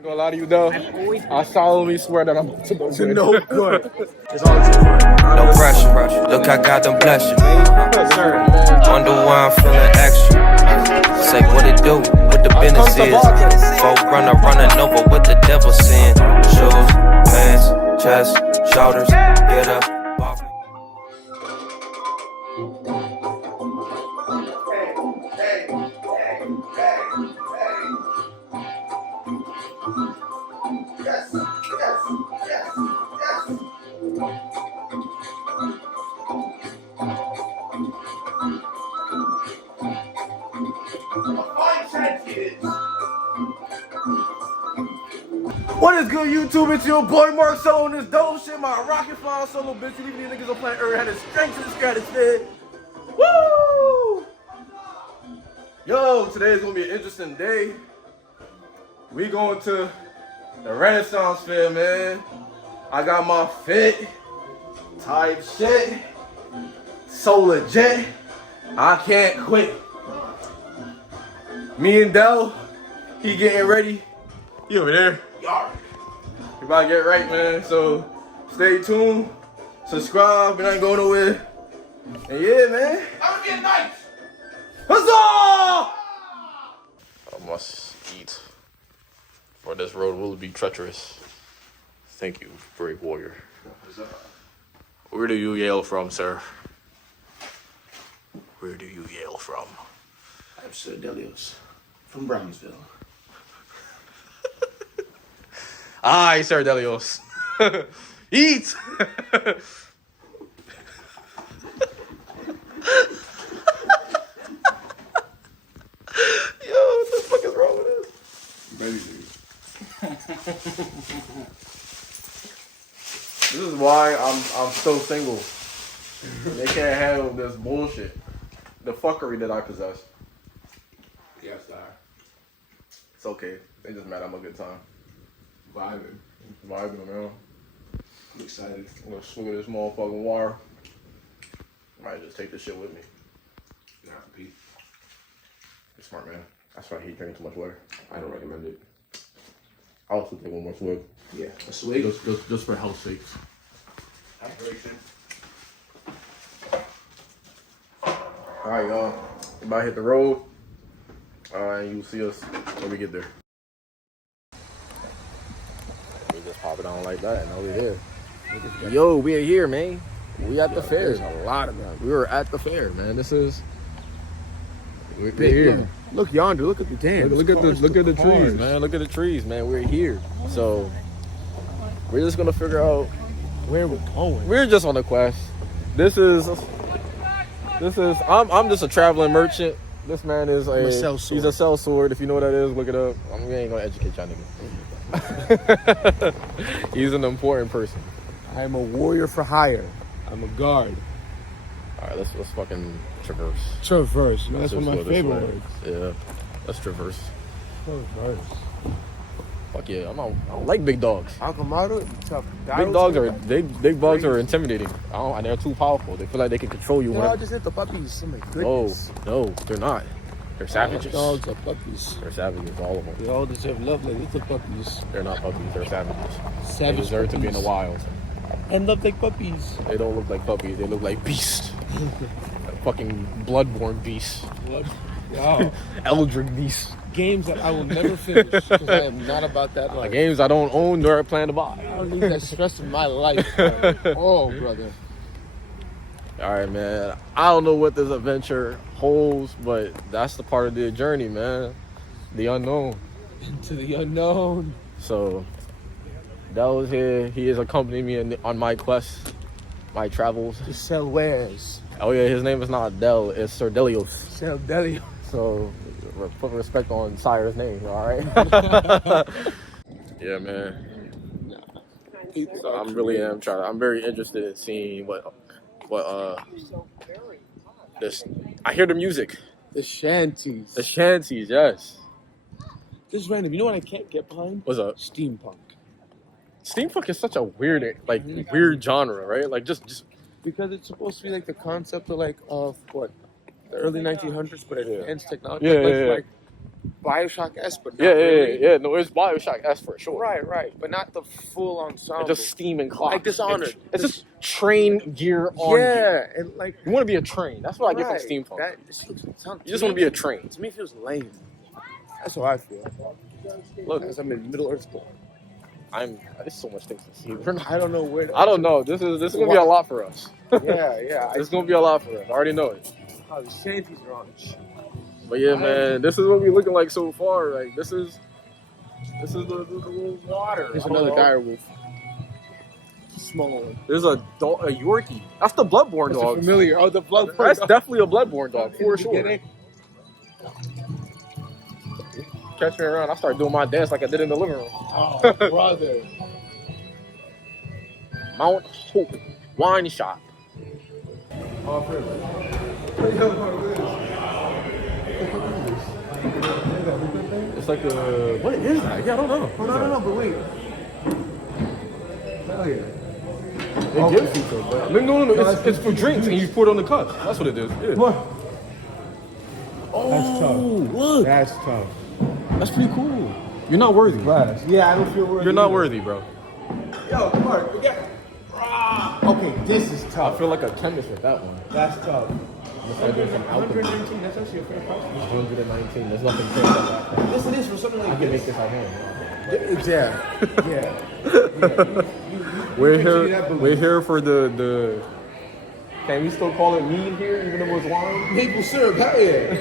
ain't gonna lie to you though. I solemnly swear that I'm up to no good. No good. No pressure. Look, I got them blessings. Wonder why I'm feeling extra. Say what it do, what the business is. Folk running over what the devil saying. Shoes, pants, chest, shoulders, get up. What is good, YouTube? It's your boy Marcelo on this dope shit. My rocket flying solo bitch. You leave these niggas on planet Earth had the strength to the stratosphere. Woo! Yo, today is gonna be an interesting day. We going to the Renaissance Faire, man. I got my fit type shit. So legit. I can't quit. Me and Dell, he getting ready. He over there. We about to get right, man. So stay tuned, subscribe, we ain't going nowhere. And yeah, man. I'm gonna get nice. Huzzah! I must eat, for this road will be treacherous. Thank you, brave warrior. Where do you yell from, sir? Where do you yell from? I'm Sir Delios from Brownsville. Aye, Sir Delios. Eat! Yo, what the fuck is wrong with this? This is why I'm still single. They can't handle this bullshit. The fuckery that I possess. Yes, sir. It's okay. They just mad I'm a good time. Vibing. Vibing, man. I'm excited. I'm gonna swig of this motherfucking water. Might just take this shit with me. Nah, Pete. You're smart, man. That's why he drinking too much water. I don't recommend it. I'll also take one more swig. Yeah, a swig. Just for health's sakes. Hydration. Alright, y'all. We about to hit the road. And you'll see us when we get there. We just pop it on like that, and over here. Yo, we are here, man. We at the fair. There's a lot of them. We were at the fair, man. We're here. Look yonder. Look at the dam. Look at the trees, man. Look at the trees, man. We're here. So we're just gonna figure out Where we're going. We're just on a quest. This is I'm just a traveling merchant. This man is I'm a sellsword. He's a sellsword. If you know what that is, look it up. We ain't gonna educate y'all niggas. He's an important person. I'm a warrior for hire. I'm a guard. Alright, let's fucking traverse. Traverse. Man, that's one of my Let's just go favorite this way. words. Yeah. Let's traverse. Traverse. Fuck yeah. I don't like big dogs. Alcamado, tough. Big dogs big dogs are intimidating. And they're too powerful. They feel like they can control you. No, I just hit the puppies. Oh my goodness. No, they're not. They're savages. Dogs are puppies. They're savages, all of them. They all deserve love like little puppies. They're not puppies. They're savages. They Savage deserve to be in the puppies. wild. And love like puppies. They don't look like puppies. They look like beasts. Fucking bloodborne beasts. Wow. Eldritch beasts. Games that I will never finish because I am not about that life. Games I don't own nor plan to buy. I don't need that stress in my life. Bro. Oh, brother. All right, man. I don't know what this adventure holds, but that's the part of the journey, man. The unknown. Into the unknown. So, Del is here. He is accompanying me on my quest, my travels. To sell wares. Oh yeah, his name is not Del. It's Sir Delios. Sell deli. So, put respect on Sire's name, all right? Yeah, man. So I'm very interested in seeing what this. I hear the music. The shanties. The shanties, yes. This is random. You know what I can't get behind? What's up? Steampunk. Steampunk is such a weird genre, right? Like just Because it's supposed to be like the concept of the early 1900s, but advanced technology. Yeah, like, yeah. like Bioshock-esque, but not Yeah, really. yeah. No, it's Bioshock-esque for sure. Right. But not the full ensemble. It's just steam and clocks. Like Dishonored. It's just train gear on gear. And like You want to be a train. That's what I get from Steampunk. You just want to be a train. To me, it feels lame. That's how I feel. Look, Because I'm in Middle Earth. There's so much things to see. I don't know where. I don't know. This is gonna be a lot for us. Yeah. It's gonna be a lot for us. I already know it. Oh, the shanties are on. But yeah, man, this is what we're looking like so far. Like this is the little water. There's I don't another know. dire wolf. Small one. There's a Yorkie. That's the Bloodborne That's dog. familiar. Oh, the Bloodborne. That's definitely a Bloodborne dog for sure. Beginning. Catch me around. I start doing my dance like I did in the living room. Oh, brother. Mount Hope Wine Shop. It's like a what is that? Yeah, I don't know. No, but wait. Hell yeah. It gives you some, but no. It's for drinks and you pour it on the cup. That's what it is. Yeah. What? Oh, That's tough. look, That's tough. that's pretty cool. You're not worthy. Glass. Yeah, I don't feel worthy. You're not worthy, bro. Yo, come on. We got... Okay, this is I tough. feel like a chemist with that one. That's tough. I do some alchemy. 119, that's actually a fair price. 119. There's nothing fair about that. Yes, it is for something I like can this. make this at home. Yeah. We're here for the. Can we still call it mead here, even though it's wine? Maple syrup, hell yeah.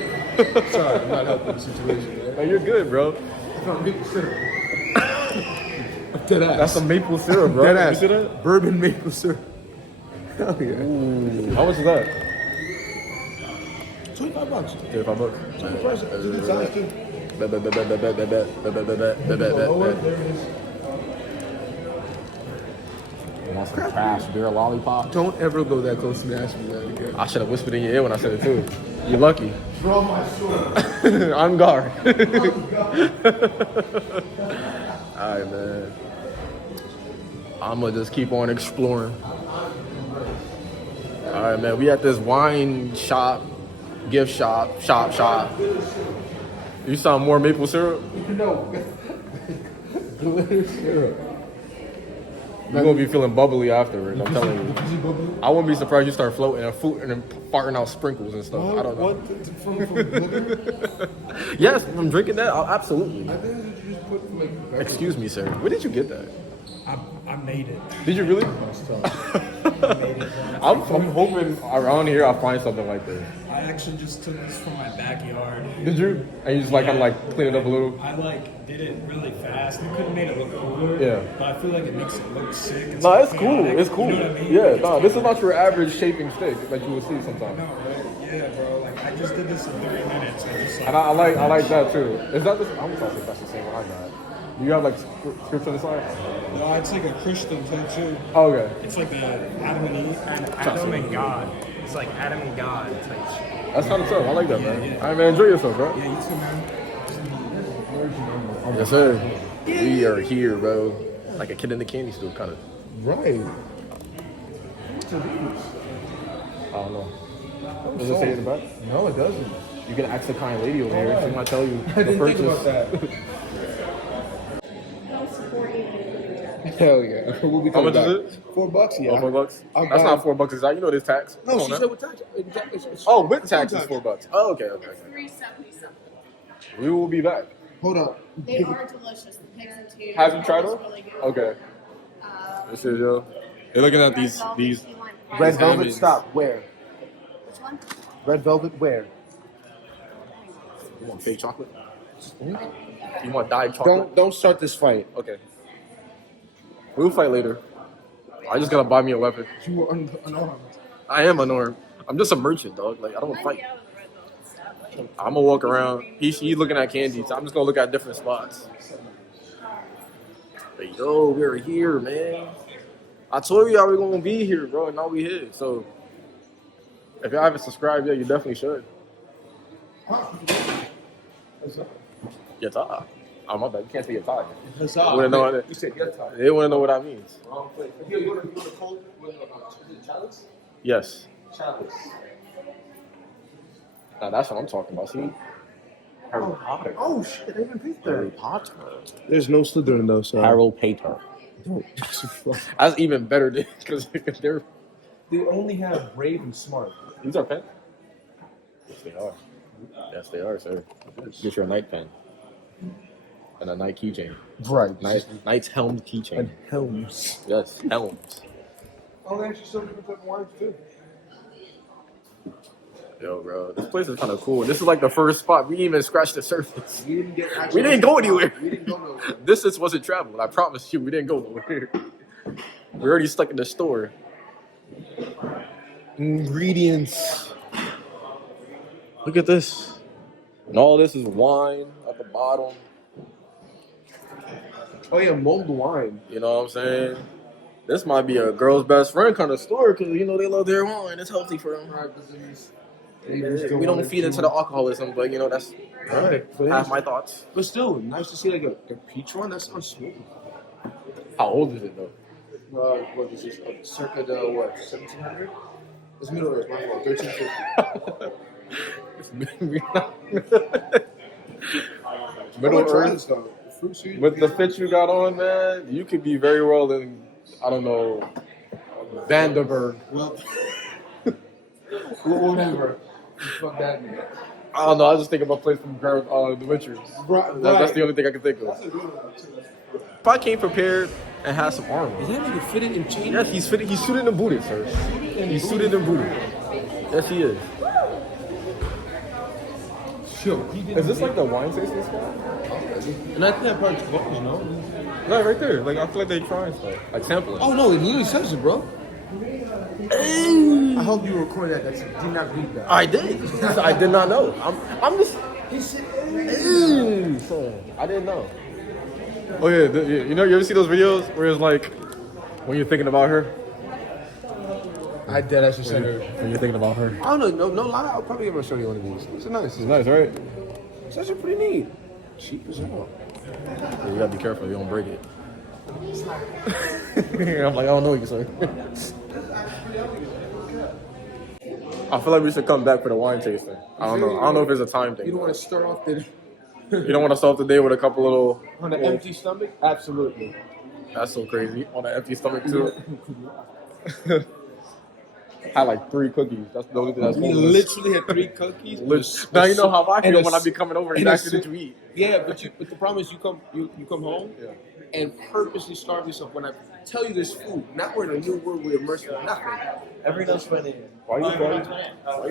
Sorry, I'm not helping the situation, man. No, you're good, bro. It's not maple syrup. Dead ass. That's some maple syrup, bro. Dead You ass. see that? Bourbon maple syrup. Hell yeah. Ooh. How much is that? $25. $25. It's a good size, too. Want some trash beer lollipop? Don't ever go that close to me asking me that again. I should have whispered in your ear when I said it too. You're lucky. Draw my sword. On guard. Alright, man. I'ma just keep on exploring. Alright, man. We at this wine shop, gift shop. You saw more maple syrup? No. Glitter syrup. You're gonna be feeling bubbly afterwards, I'm telling you. I wouldn't be surprised you start floating and then farting out sprinkles and stuff. I don't know. What? From glitter? Yes, I'm drinking that. Absolutely. I think you just put like... Excuse me, sir. Where did you get that? I made it. Did you really? I made it. I'm hoping around here I'll find something like this. I actually just took this from my backyard. Did you? And you just like kind of like clean it up a little? I like did it really fast. It could have made it look cooler. Yeah. But I feel like it makes it look sick. It's No, like it's cool. chaotic, It's cool. You know what I mean? Yeah, Like, no, it's this is not your average shaping stick that you will see sometimes. No, right? Yeah, bro. Like I just did this in 30 minutes. I just like. And I like that too. Is that this? I'm trying to think that's the same one I got. Do you have like scripts on the side? No, it's like a Christian thing too. Oh, okay. It's like the Adam and Eve and Adam and God. It's like Adam and God type shit. That's kind of tough. I like that, man. yeah. All right, man. Enjoy yourself, bro. Yeah, you too, man. Yes, sir. We are here, bro. Like a kid in the candy store, kind of. Right. I don't know. Does it say in the back? No, it doesn't. You can ask the kind lady over here. She might tell you I the didn't think about purchase. that. Hell yeah. We'll be How much coming is back. it? $4, yeah. Oh, $4? I'll That's buy- not $4 exact. You know there's tax. No, Come on, she man. said with tax. It's Oh, with tax is tax. $4. Oh, okay. $3.77. We will be back. Hold on. They are delicious. The pigs and tuna. Have you tried is them? Really good. Okay. This is yo. You're looking at these. Red Ham Velvet, is- stop. Where? Which one? Red Velvet, where? You want fake chocolate? You want dyed chocolate? Don't start this fight. Okay. We'll fight later. I just gotta buy me a weapon. You were unarmed. I am unarmed. I'm just a merchant, dog. Like I don't fight. I'm gonna walk around. He's looking at candy, so I'm just gonna look at different spots. But yo, we're here, man. I told y'all we're gonna be here, bro, and now we here. So if y'all haven't subscribed yet, you definitely should. Yata. Oh my bad. You can't say yata. Huzzah. Wouldn't know it. You said yata. They wouldn't know what that means. Wrong place. You want to cold? Is it chalice? Yes. Chalice. Now that's what I'm talking about. See, Harry Potter. Oh shit, they even picked Harry that. Potter. There's no Slytherin though, so. Harold Pater. That's even better because they're. They only have brave and smart. These are pens? Yes, they are. Yes, they are, sir. Get your night pen. And a night keychain. Right. Knight's helm keychain. And helms. Yes, helms. Oh, they actually sell different type of wines too. Yo, bro, this place is kind of cool. This is like the first spot. We didn't even scratch the surface. We didn't get. We didn't go anywhere. We didn't go nowhere. Distance wasn't traveled. I promise you, we didn't go nowhere. We're already stuck in the store. Ingredients. Look at this. And all this is wine at the bottom. Oh yeah, mulled wine. You know what I'm saying? This might be a girl's best friend kind of store because, you know, they love their wine. It's healthy for them. Right, We don't feed into the alcoholism, but, you know, that's half my thoughts. But still, nice to see like a peach one. That sounds smooth. How old is it, though? What is this? Circa the what? 1700? It's Middle Earth. My fault. 1350. Middle Earth. Stuff. Fruit sweet. With the fit you got on, man, you could be very well in, I don't know, Vandenberg. Well, whatever. Fuck that nigga. I don't know. I was just thinking about place from The Witchers. Right. That's the only thing I can think of. If I came prepared and had some armor. Is that nigga fitted in chain? Yes, he's fitted. He's suited and booted, sir. He's suited and booted. Yes, he is. Sure. Is this like the wine tasting spot? And I think that part's closed, you know? No, right there. Like I feel like they're trying stuff, like sampling. Oh no, it literally says it, bro. I hope you recorded that. That's did not read that. I did. I did not know. I'm just. He said, I didn't know. Oh yeah, you know, you ever see those videos where it's like when you're thinking about her? I did actually say her. When you're thinking about her. I don't know, no lie. I'll probably ever show you one of these. It's nice. It's nice, right? It's actually pretty neat. Cheap as hell. Yeah, you gotta be careful. You don't break it. I'm like, I don't know you, sir. I feel like we should come back for the wine tasting. I don't know. I don't know if it's a time thing. You don't want to start off the You don't want to start the day with a couple little. on an empty stomach? Absolutely. That's so crazy. On an empty stomach too. Had like 3 cookies. That's the only thing that's We homeless. literally had 3 cookies. Now you know how I and feel a when I be coming over. and Exactly a what you eat. Yeah, but the problem is you come home and purposely starve yourself. When I tell you there's food, not we're in a new world we're immersed in nothing. Every night's funny. Why you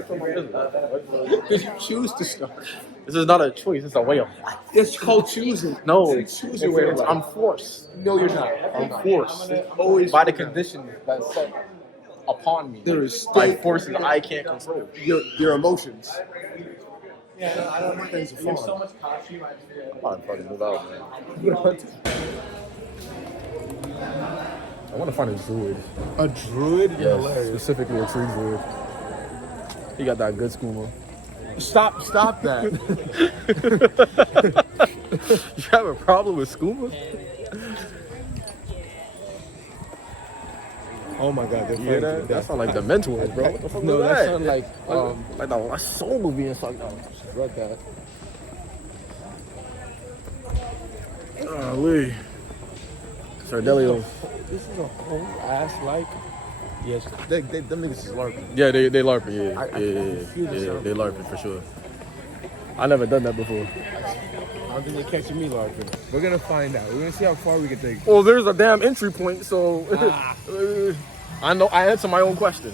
from my business? Because you choose to starve. This is not a choice. It's a way of life. It's called choosing. No, Choose your way of life. I'm forced. No, you're not. I'm forced. Always By the conditions that set upon me. There is by still forces I can't control. your emotions. Yeah, I don't want Things are There's fun. so much costume. I'm about to fucking move out, man. I want to find a druid. A druid? Yes, specifically a tree druid. He got that good skooma. Stop that. You have a problem with skooma? Oh my god, they're You hear that? That sound like the mentors, bro. What the fuck No, was that that? sound like Like the soul movie and sucked out. what that? Lee. Sardelio. This is a whole ass like. Yes, them niggas is LARPing. Yeah, they LARPing, yeah. I feel this Yeah, out. they LARPing for sure. I never done that before. I don't think they're catching me LARPing. We're gonna find out. We're gonna see how far we can take. Well, there's a damn entry point, so I know I answer my own question.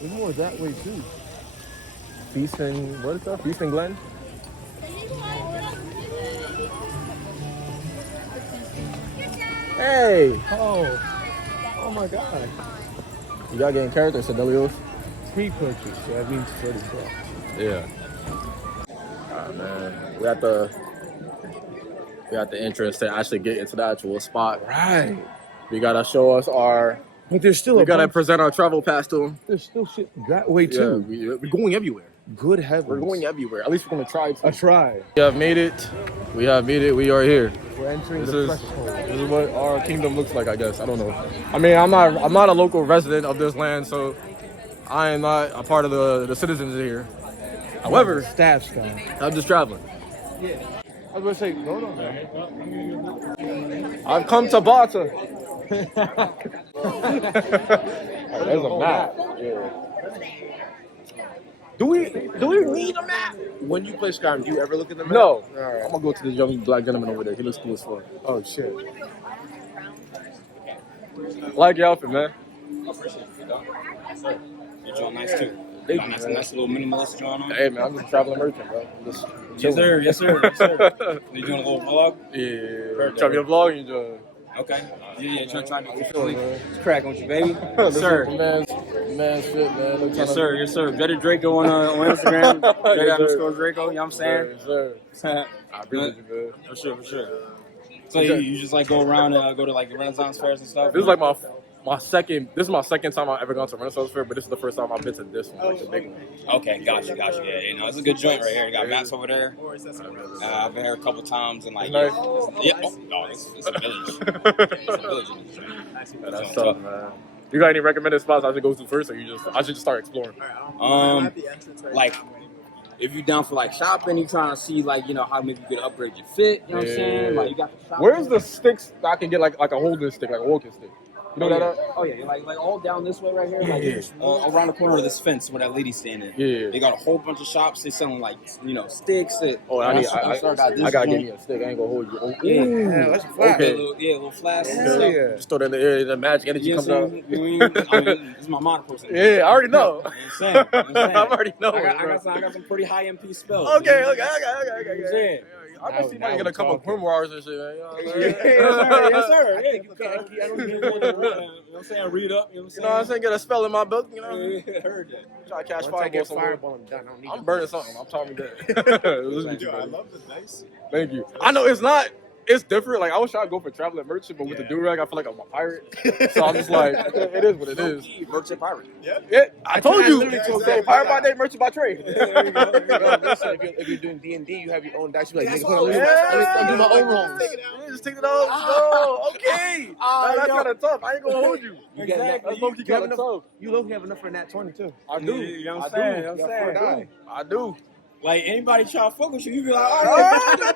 There's more that way too. Feast and what is that? Feast and Glen? Hey, Oh my god. you got getting character, Sedelios. Pre-purchase, so that means 30 bucks. Yeah. Alright, man. We got the entrance to actually get into the actual spot. Right. We gotta show us our. But there's still We gotta present our travel pass to them. there's still shit that way Yeah, too. we're going everywhere. Good heavens. We're going everywhere. At least we're gonna try to. I try. We have made it. We have made it. We are here. We're entering This the is threshold. this is what our kingdom looks like, I guess. I don't know. I mean, I'm not a local resident of this land, so I am not a part of the citizens here. However, Staff style. I'm just traveling. I was gonna say, no, man. I've come to Bata. There's a map. Yeah. Do we need a map? When you play Skyrim, do you ever look at the map? No. All right. I'm gonna go to the young black gentleman over there. He looks cool as fuck. Oh shit. I like your outfit, man. You're doing nice too. Thank Got you, nice, man. nice little minimalist drawing on. Hey man, I'm just a traveling merchant, bro. I'm just Yes sir, yes sir, yes sir. You doing a little vlog? Yeah. Try to be a vlog and you Okay. Yeah, try to man? crack on you, baby. Yes, Yes sir. Man, shit, man. I'm Yes tryna- sir, yes sir. Better Draco on Instagram. Better Yes, sir. underscore Draco, you know what I'm saying? Yes, sir. I appreciate you, man. For sure, for sure. So you just like go around and go to like the Renaissance fairs and stuff? This is like my second. This is my second time I've ever gone to a Renaissance Fair, but this is the first time I've been to this one, like the big one. Okay, gotcha. Yeah, no, it's a good joint right here. You got maps over there. I've been here a couple times and like, Nice. yeah, it's a village. It's a village. That's tough, man. You got any recommended spots I should go to first, or I should just start exploring? Like, if you're down for like shopping, you trying to see like, you know, how maybe you could upgrade your fit, you know what I'm saying? Like, you got the shopping. Where's the sticks that I can get like a holding stick, like a walking stick? You know that? Oh yeah, like all down this way right here, like around the corner of this fence where that lady's standing. Yeah. They got a whole bunch of shops. They selling like, you know, sticks. Oh, I gotta got get me a stick. I ain't gonna hold you. Oh, Yeah, that's a flash. Okay. little flash. Yeah. Just throw that in the air, the magic energy comes out. This is my monocle. Yeah, I already know. I already know. I got some pretty high MP spells. Okay. Yeah. I can see I get a couple of grimoires and shit, man. You know what I'm saying? Yes, sir. Yeah, you can. I don't get one. You know what I'm saying? Read up. You know You know what I'm saying? Get a spell in my book, you know? I heard that. Try to catch Once I get fireball somewhere. fireball, I'm done. I don't need I'm them. burning something. I'm telling you that. Listen to you, I buddy. love the dice. Thank you. I know it's different. Like I was trying to go for traveling merchant, but with the do-rag, I feel like I'm a pirate. So I'm just like, it is what it is. Merchant pirate. Yeah, I told you. literally told Say, them. pirate by day, merchant by trade. There you go. Listen, if you're doing D&D, you have your own dice. You're like, nigga, hold on, let me do my own rolls. Just take it out. Go. Okay. That's kind of tough. I ain't gonna hold you. Exactly. That's low-key You have kind of enough. tough. You low have enough for that 20 too. I do. You know what I I'm do. saying? You know what I'm saying? I do. Like anybody try to fuck with you be like, Oh,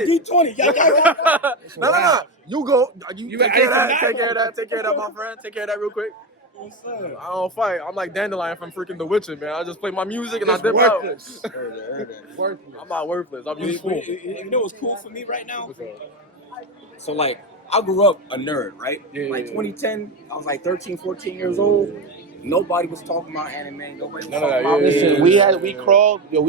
D20. No. You go. You take care of that. got Take care of that. Take care of that, my friend. Take care of that real quick. What's up? I don't fight. I'm like Dandelion from freaking The Witcher, man. I just play my music and I It's dip out. worthless. Worthless. I'm not worthless. I'm useful. You know what's cool for me right now? So like, I grew up a nerd, right? Yeah. Like 2010, I was like 13, 14 years old. Nobody was talking about anime. Nobody was None of talking that, about yeah. Listen, we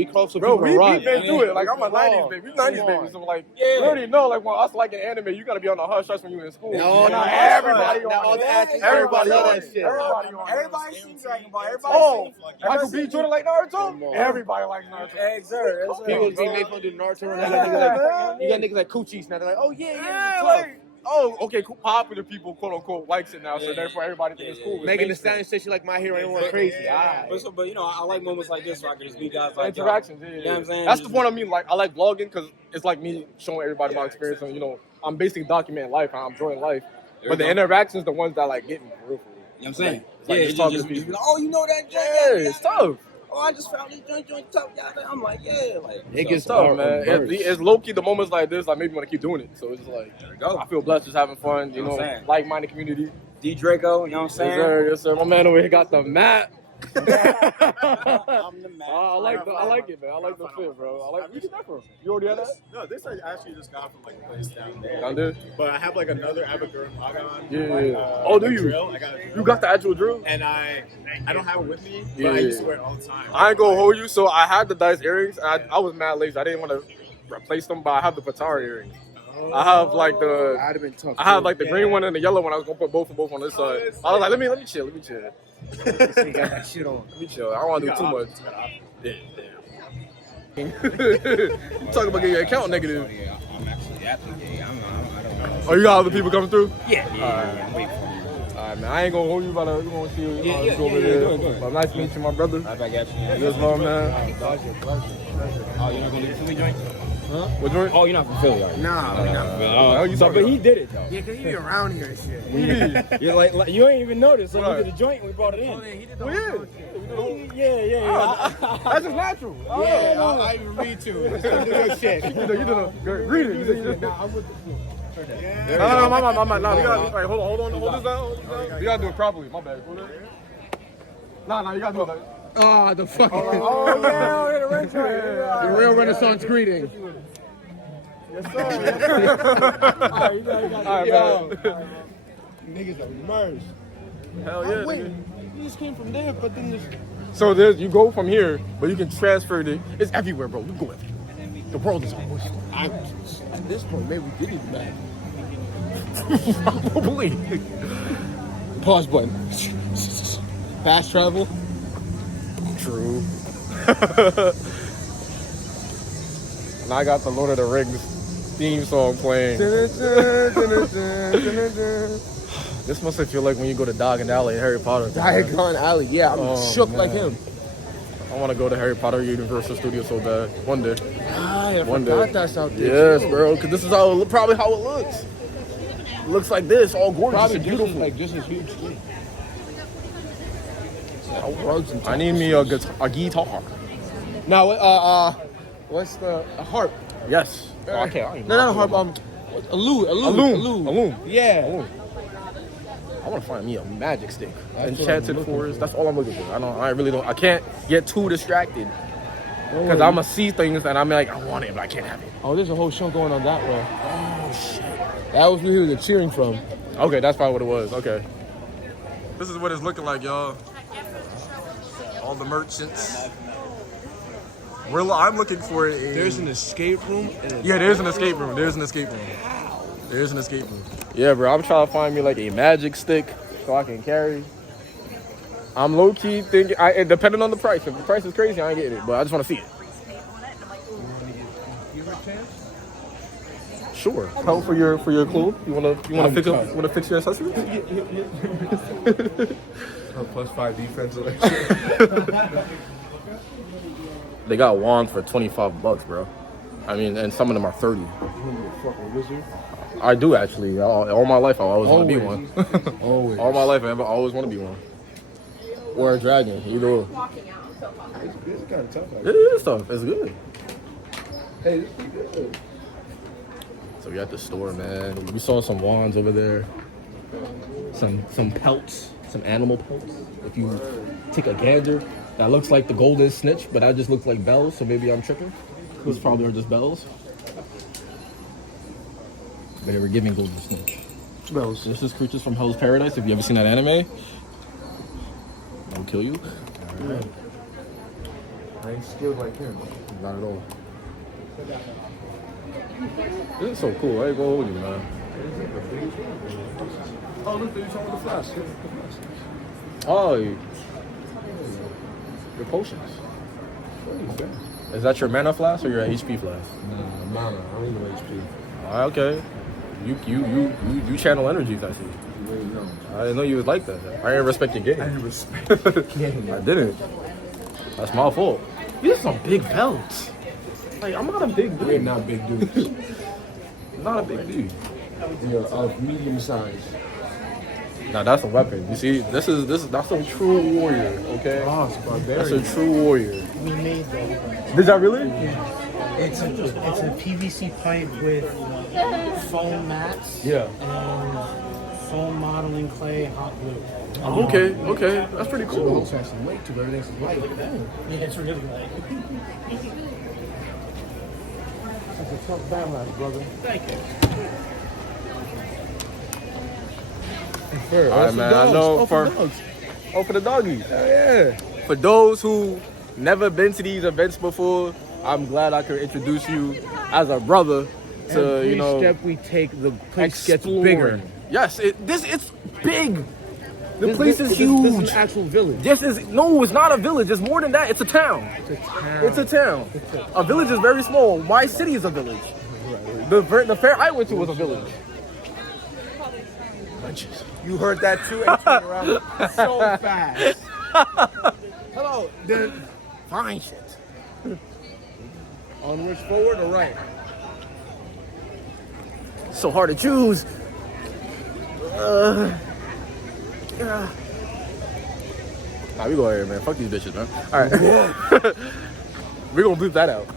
crawled so Bro, people we run. been through it. Like, I'm a Come 90s on. baby. We 90s Come baby. on. So, like, Yeah. you already know, like, when us like an anime, you gotta be on the hush hush when you in school. No, Now no, everybody now on all it. the athletes, Everybody love on that it. shit. Everybody on it. Everybody seen Dragon Ball. Everybody Oh, seen Michael B. Jordan like Naruto? Come on. Everybody likes Naruto. Sir. People be made fun of Naruto and Yeah, you got niggas like Coochies now. They're like, oh yeah, Yeah, tough. like, oh, okay, cool. Popular people, quote unquote, likes it now, so therefore everybody thinks it's cool. It's Megan Thee mainstream. Stallion said she like my hero. Everyone crazy. Alright. But you know, I like moments like this where I can just meet guys like Interactions, y'all. yeah. You know what I'm saying? That's the point I mean. Like, I like vlogging because it's like me showing everybody my experience, and you know, I'm basically documenting life, and I'm enjoying life. There But you the go. interactions, the ones that like get me for real. You know what I'm saying? Like, Yeah, just talking to you people. be like, oh, you know that joint? Yeah, it's tough. Oh, I just found this joint tough. I'm like, yeah, like It It's gets tough, hard man. on bursts. It's low key. The moments like this, like, make me want to keep doing it. So it's just like, there we go. I feel blessed, just having fun. You You know know, what I'm saying? like-minded community. D Draco, you know what I'm Yes, saying? sir. Yes, sir. My man over here got the map. I'm the man. I like it, man. I like the fit, bro. I like. Where you get that from? You already had that? No, this I actually just got from like a place down there. Down there? But I have like another Abigail Pagan. Yeah. Oh, do you? Drill. I got a drill. You got the actual drill? And I don't have it with me, but Yeah. I used to wear it all the time. I ain't gonna hold you. So I had the dice earrings. I was mad lazy. I didn't want to replace them, but I have the Patara earrings. I have like the. I'd have been tough. I have like the green one and the yellow one. I was gonna put both on this side. I was like, let me chill. You got that shit on. Let me chill. I don't want to do too much. You talking about getting your account negative? Yeah, I'm actually happy. Yeah, I don't know. Oh, you got other people coming through? Yeah. I'm waiting for you. All right, man. I ain't gonna hold you, but we're gonna see you over Go there. ahead. But nice to meet you, my brother. Right back at you. You as well, man. Oh, you're not gonna leave the Philly joint? Huh? What joint? Oh, you're not from Philly, are you? Nah, we're not. Oh, you So, talking but he about? did it though. Yeah, because he be around here and shit. You're like you ain't even noticed. So Right. look at the joint and we brought it in. He did the Well, whole shit. Yeah. That's just natural. Yeah, I even read too. It's some good shit. You did a greetings. Nah, I'm with the flow. No, my. No, we got. Wait, hold on. Hold this down. You gotta do it properly. My bad. Nah, you gotta do it. Oh, the fucking. Oh yeah, the red The real Renaissance greeting. Yes, sir. All right, man. Niggas are immersed. Hell yeah. Wait, nigga. you just came from there, but then this. So you go from here, but you can transfer it. It's everywhere, bro. You go everywhere. The world is almost. At this point, maybe we didn't even Probably. Pause button. Fast travel. True. And I got the Lord of the Rings theme song playing. This must feel like when you go to Diagon Alley in Harry Potter. Diagon Alley. Yeah, I'm shook man. like him. I want to go to Harry Potter Universal Studios so bad. One day. I One forgot day. that's out there. Yes, bro. Because this is probably how it looks. It looks like this, all gorgeous Probably and beautiful. like just as huge too. I need me a guitar. Now, what's the a harp? Yes. Oh, I can't. No, not a harp. A loom. Yeah. I want to find me a magic stick. That's what Enchanted I'm looking Forest. for. That's all I'm looking for. I can't get too distracted. Because I'm going to see things and I'm like, I want it, but I can't have it. Oh, there's a whole show going on that way. Oh shit. That was where he was cheering from. Okay, that's probably what it was. Okay. This is what it's looking like, y'all. All the merchants. I'm looking for it. There's an escape room. Yeah, there's an escape room. There's an escape room. Yeah, bro. I'm trying to find me like a magic stick so I can carry. I'm low key thinking, depending on the price. If the price is crazy, I ain't getting it. But I just want to see it. Sure. Help for your clue. You wanna fix your accessories? +5 defense. They got wands for $25, bro. I mean, and some of them are 30. Fucking wizard. I do actually. All my life, I always want to be one. Always. All my life, I always want to be one. Or a dragon, either or. It's kind of tough. It is tough. It's good. Hey, this is pretty good. So we at the store, man. We saw some wands over there. Some pelts, some animal pelts. If you take a gander, that looks like the golden snitch, but that just looks like bells. So maybe I'm tripping. These probably are just bells. But they were giving golden snitch. Bells. This is Creatures from Hell's Paradise. If you ever seen that anime, I'll kill you. Right. I ain't skilled like him. Not at all. This is so cool. I ain't gonna hold you, man. Oh, look, you're talking about the flask. Oh, your potions. Is that your mana flask or your HP flask? Nah, mana. I don't know HP. Okay. You channel energies, I see. You really know. I didn't know you was like that. I didn't respect your game. I didn't respect the game. I didn't. That's my fault. These are some big belts. Like, I'm not a big We're dude. not big dudes. Not a big dude. We are of medium size. Now that's a weapon. You see, that's a true warrior. Okay. Oh, it's barbarian. That's a true warrior. We made that. Did y'all really? It's a PVC pipe with foam mats Yeah. and foam modeling clay, hot glue. Oh, okay. That's pretty cool. It's actually weight to it. Everything's light. Yeah, it's really light. That's a tough balance, brother. Thank you. Fair. All right, man. I know for the doggies. Yeah. For those who never been to these events before, I'm glad I could introduce you as a brother to Every step we take, the place gets exploring. bigger. Yes, it's big. The place is huge. This is an actual village. No, it's not a village. It's more than that. It's a town. It's a town. A village is very small. My city is a village. The fair I went to was a village. You heard that too and turned around so fast. Hello. Then Fine shit. on which forward or right? So hard to choose. Yeah. Nah, we go ahead, man. Fuck these bitches, man. All right. We gonna bleep that out.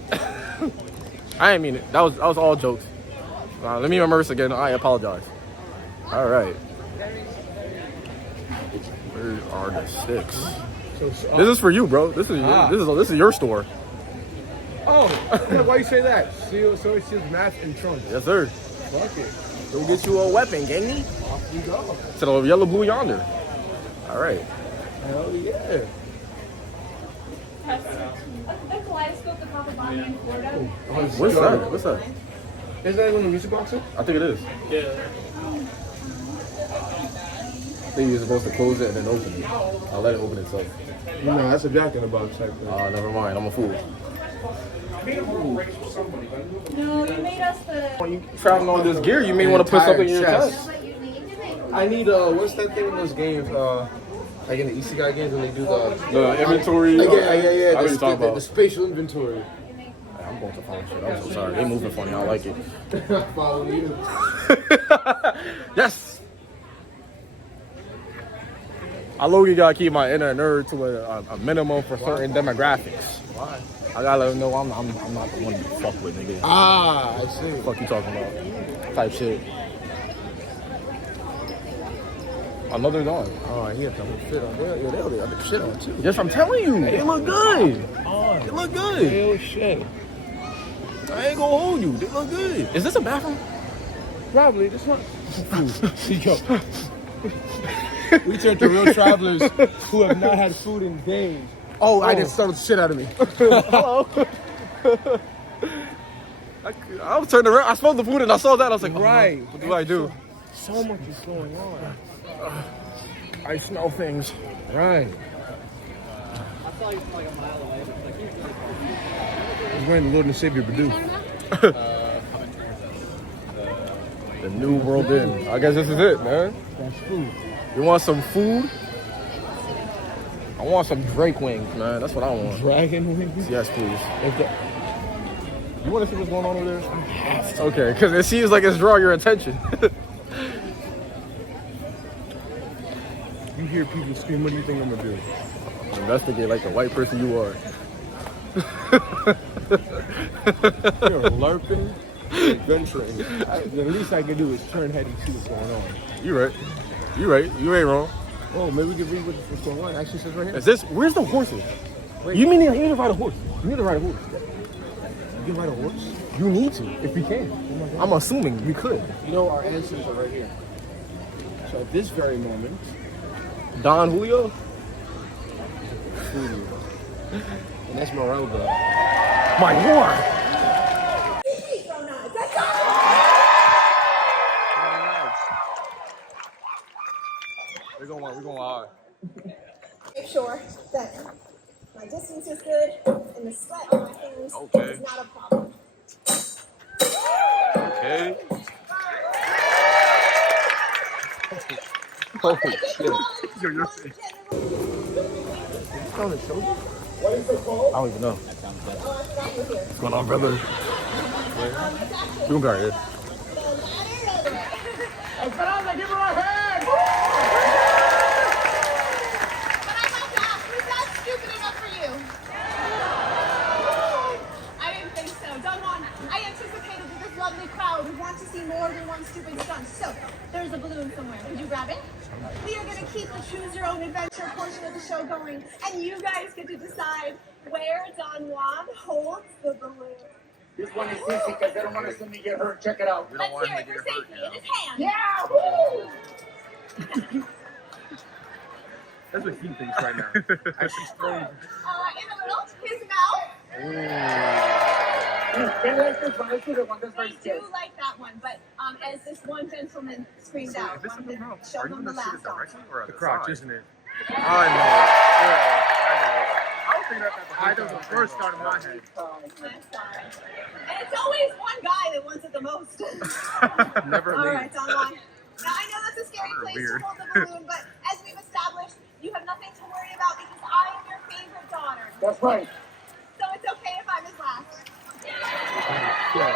I didn't mean it. That was all jokes. Let me reverse again. I apologize. All right. Where are the sticks? This is for you, bro. This is your store. Oh, why you say that? So it's just mats and trunks. Yes, sir. Fuck it. Go get you a weapon, gangy. Off we go. To the yellow blue yonder. All right. Hell yeah. The kaleidoscope, the copper bottom in Florida. What's that? What's that? Is that one of the music boxes? I think it is. Yeah. I think you're supposed to close it and then open it. I'll let it open itself. No, that's a Jack in the Box type thing. Never mind. I'm a fool. No, you made us the. When you traveling on this gear, you may want to put something in your chest. I need what's that thing in those games? Like in the Isekai games when they do the inventory. Yeah. I know what you're talking about. The spatial inventory. I'm going to find shit. I'm so sorry. They moving funny. I don't like it. Follow you. Yes. I low-key gotta keep my inner nerd to a minimum for certain demographics. Why? I gotta let them know I'm not the one to fuck with, nigga. Ah, I see. What the fuck you talking about? Type shit. Another dog. Oh, he got the whole shit on there. Yeah, they got the shit on too. Yes, I'm telling you. They look good. They look good. Hell shit. I ain't gonna hold you. They look good. Is this a bathroom? Probably. This one. We turned to real travelers who have not had food in days. Oh, I just startled the shit out of me. Hello. I was turning around. I smelled the food and I saw that. I was like, Right. What do I do? So much is going on. I smell things. Right. He's wearing the Lord and Savior Badu. The new world in. I guess this is it, man. That's food. You want some food? I want some Drake wings, man. That's what I want. Dragon wings? Yes, please. You want to see what's going on over there? I have to. Okay, because it seems like it's drawing your attention. You hear people scream, what do you think I'm going to do? Investigate like the white person you are. You're LARPing, adventuring. The least I can do is turn head and see what's going on. You right. You right. You ain't wrong. Oh, maybe we can read what's going on. It actually says right here. Is this? Where's the horses? Wait. You need to ride a horse. You need to ride a horse. You can ride a horse? You need to, if you can. Oh I'm assuming you could. You know, our answers are right here. So at this very moment, Don Julio? Julio. And that's Morelga. My lord! We're going hard. Make sure that my distance is good and the sweat on my hands is not a problem. Okay. Holy shit. Your face. I don't even know. What's going on, brother? You got it. Esperanza, give her a hand! But I have to ask, was that stupid enough for you? I didn't think so. Don't want. I anticipated that this lovely crowd would want to see more than one stupid stunt. So, there's a balloon somewhere. Would you grab it? We are going to keep the choose your own adventure portion of the show going, and you guys get to decide where Don Juan holds the balloon. This one is easy because they don't want to see me get hurt. Check it out. Let's hear it for safety in his hand. Yeah! That's what he thinks right now. As she's throwing. In the middle, his mouth. They like this one. Let's do the one that's very We do scary. like that one, but as this one gentleman screamed out, wanted to show them the last song. The crotch, isn't it? I know. I don't think that's at the I know the first thought in my head. I'm sorry. And it's always one guy that wants it the most. Never All me. right, Don Juan. Now, I know that's a scary place to hold the balloon, but as we've established, you have nothing to worry about because I am your favorite daughter. That's right. So it's okay if I'm his last. Yeah.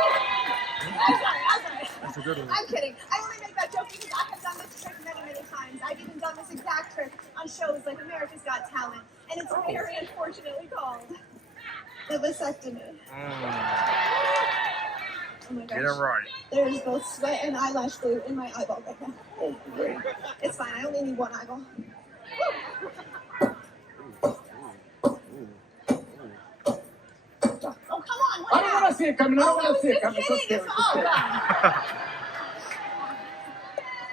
I'm sorry. That's a good one. I'm kidding. I only make that joke because I have done this trick many, many times. I've even done this exact trick on shows like America's Got Talent, and it's very unfortunately called the vasectomy. Oh my gosh. Get it right. There is both sweat and eyelash glue in my eyeball right now. Oh, great. It's fine. I only need one eyeball. Oh, come on. I don't want to see it coming. I don't want to see it coming. So Kidding. scared. It's all bad.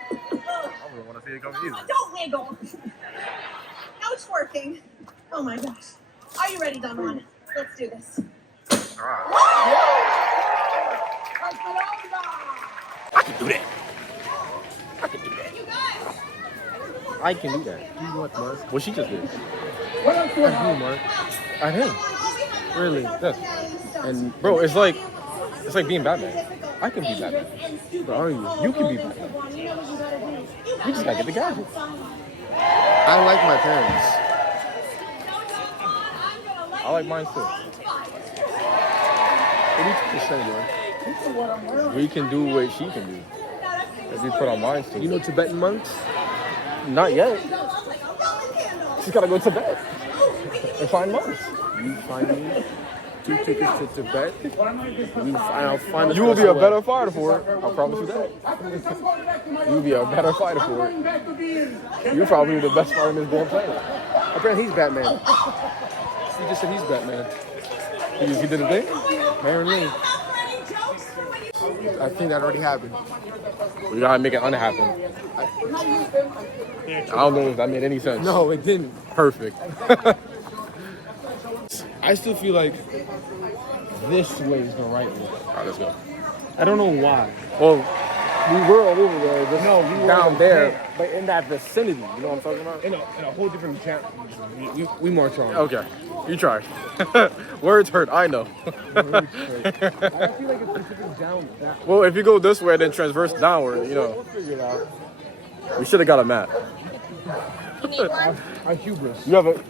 I wouldn't want to see it coming either. Don't wiggle. No twerking. Oh my gosh. Are you ready, Don Juan? Let's do this. All right. I can do that. I can do that. You guys. I can do that. You know what, Mark? What she just did. What else do I At who, have? Mark? At him. Really? Yes. And bro, it's like being Batman. I can be Batman. But are you? You can be Batman. You just gotta get the gadgets. I like my parents. I like mine too. What do you just say, we can do what she can do. If we put our minds to it. You know Tibetan monks? Not yet. She's gotta go to Tibet and find monks. You find me 2 tickets to Tibet. I'll find. You will be a better fighter for it. I promise you that. You'll be a better fighter for it. You're probably the best fighter in this damn planet. Apparently he's Batman. He just said he's Batman. He did a thing? Apparently. I think that already happened. We gotta make it unhappen. I don't know if that made any sense. No, it didn't. Perfect. I still feel like this way is the right way. All right, let's go. I don't know why. Well, we were all over there. Just we were down there, but in that vicinity. You know what I'm talking about? In a whole different channel. We march on. Okay, you try. Words hurt. I know. I feel like it's down that. Well, if you go this way, then transverse downward. You know. We'll figure it out. We should have got a map. Our hubris. You have a.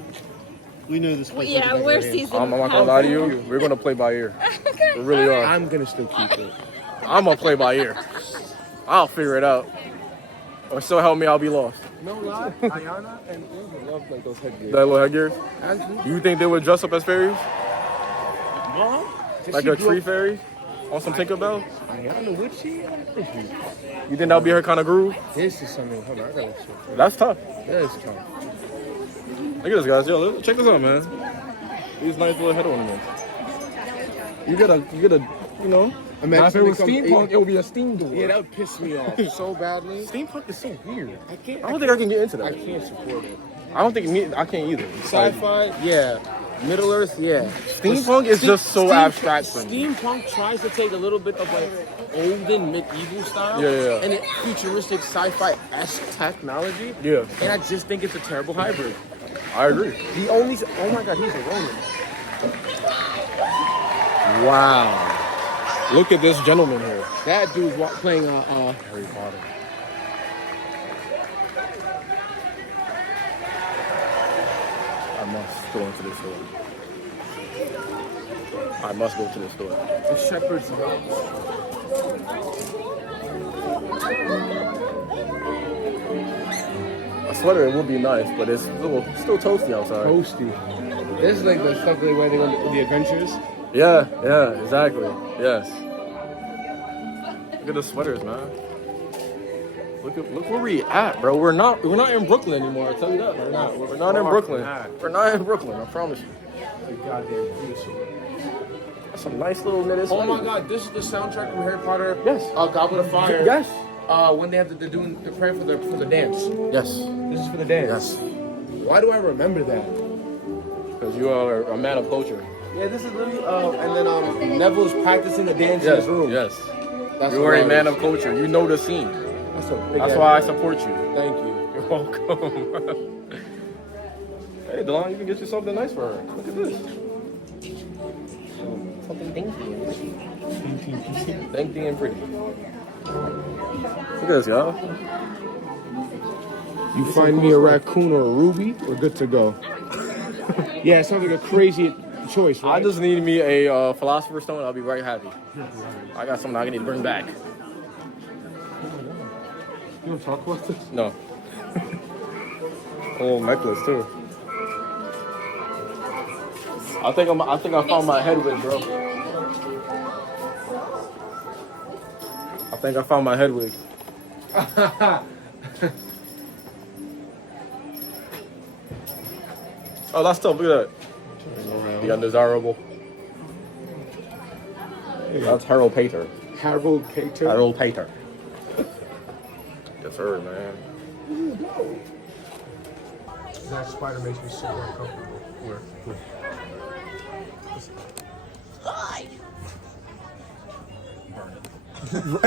We know this place. Yeah, we're seasoned. I'm not gonna lie to you. We're gonna play by ear. We really are. I'm gonna still keep it. I'm gonna play by ear. I'll figure it out. Or so help me, I'll be lost. No lie, Ayana and Uber love like those headgears. That little headgears? You think they would dress up as fairies? No. Like a tree fairy? On some Tinkerbell? Ayana, would she? You think that'll be her kind of groove? This is something. Hold on, I gotta check. That's tough. That is tough. Look at this, guys. Yo, check this out, man. These nice little head ornaments. You gotta, you know. Imagine if it was steampunk, it would be a steam door. Yeah, that would piss me off so badly. Steampunk is so weird. I don't think I can get into that. I can't support it. I don't think I can't either. Sci-fi, yeah. Middle Earth, yeah. Steampunk is just so abstract for me. Steampunk tries to take a little bit of like olden medieval style, and it futuristic sci-fi-esque technology. Yeah. And I just think it's a terrible hybrid. I agree. Oh my God, he's a Roman. Wow. Look at this gentleman here. That dude's playing Harry Potter. I must go into this store. I must go to this store. The shepherd's house. A sweater, it would be nice, but it's still toasty outside. Toasty. This is like the stuff they wear on the adventures. Yeah, exactly. Yes. Look at the sweaters, man. Look where we at, bro. We're not in Brooklyn anymore. I'll tell you that. We're not in Brooklyn. We're not in Brooklyn. I promise you. That's a nice little knitted sweater. Oh my God, this is the soundtrack from Harry Potter. Yes. Goblet of Fire. Yes. When they have they're praying for the dance. Yes. This is for the dance. Yes. Why do I remember that? Because you are a man of culture. Yeah, this is literally, and then Neville's practicing the dance in his room. Yes. You are a man of culture. You know the scene. That's why I support you. Thank you. You're welcome. Hey, Delon, you can get you something nice for her. Look at this. Something dainty and pretty. Dainty and pretty. Look at this, y'all. You find me a raccoon or a ruby, we're good to go. Yeah, it sounds like a crazy choice, right? I just need me a philosopher's stone. I'll be right happy. I got something I need to bring back. You want to talk about this? No. Cool necklace too. I think I found my Hedwig, bro. I think I found my Hedwig. Oh, that's tough. Look at that. The undesirable. That's Harold Pater. Harold Pater. Harold Pater. Yes, sir, man. That spider makes me so uncomfortable. Where?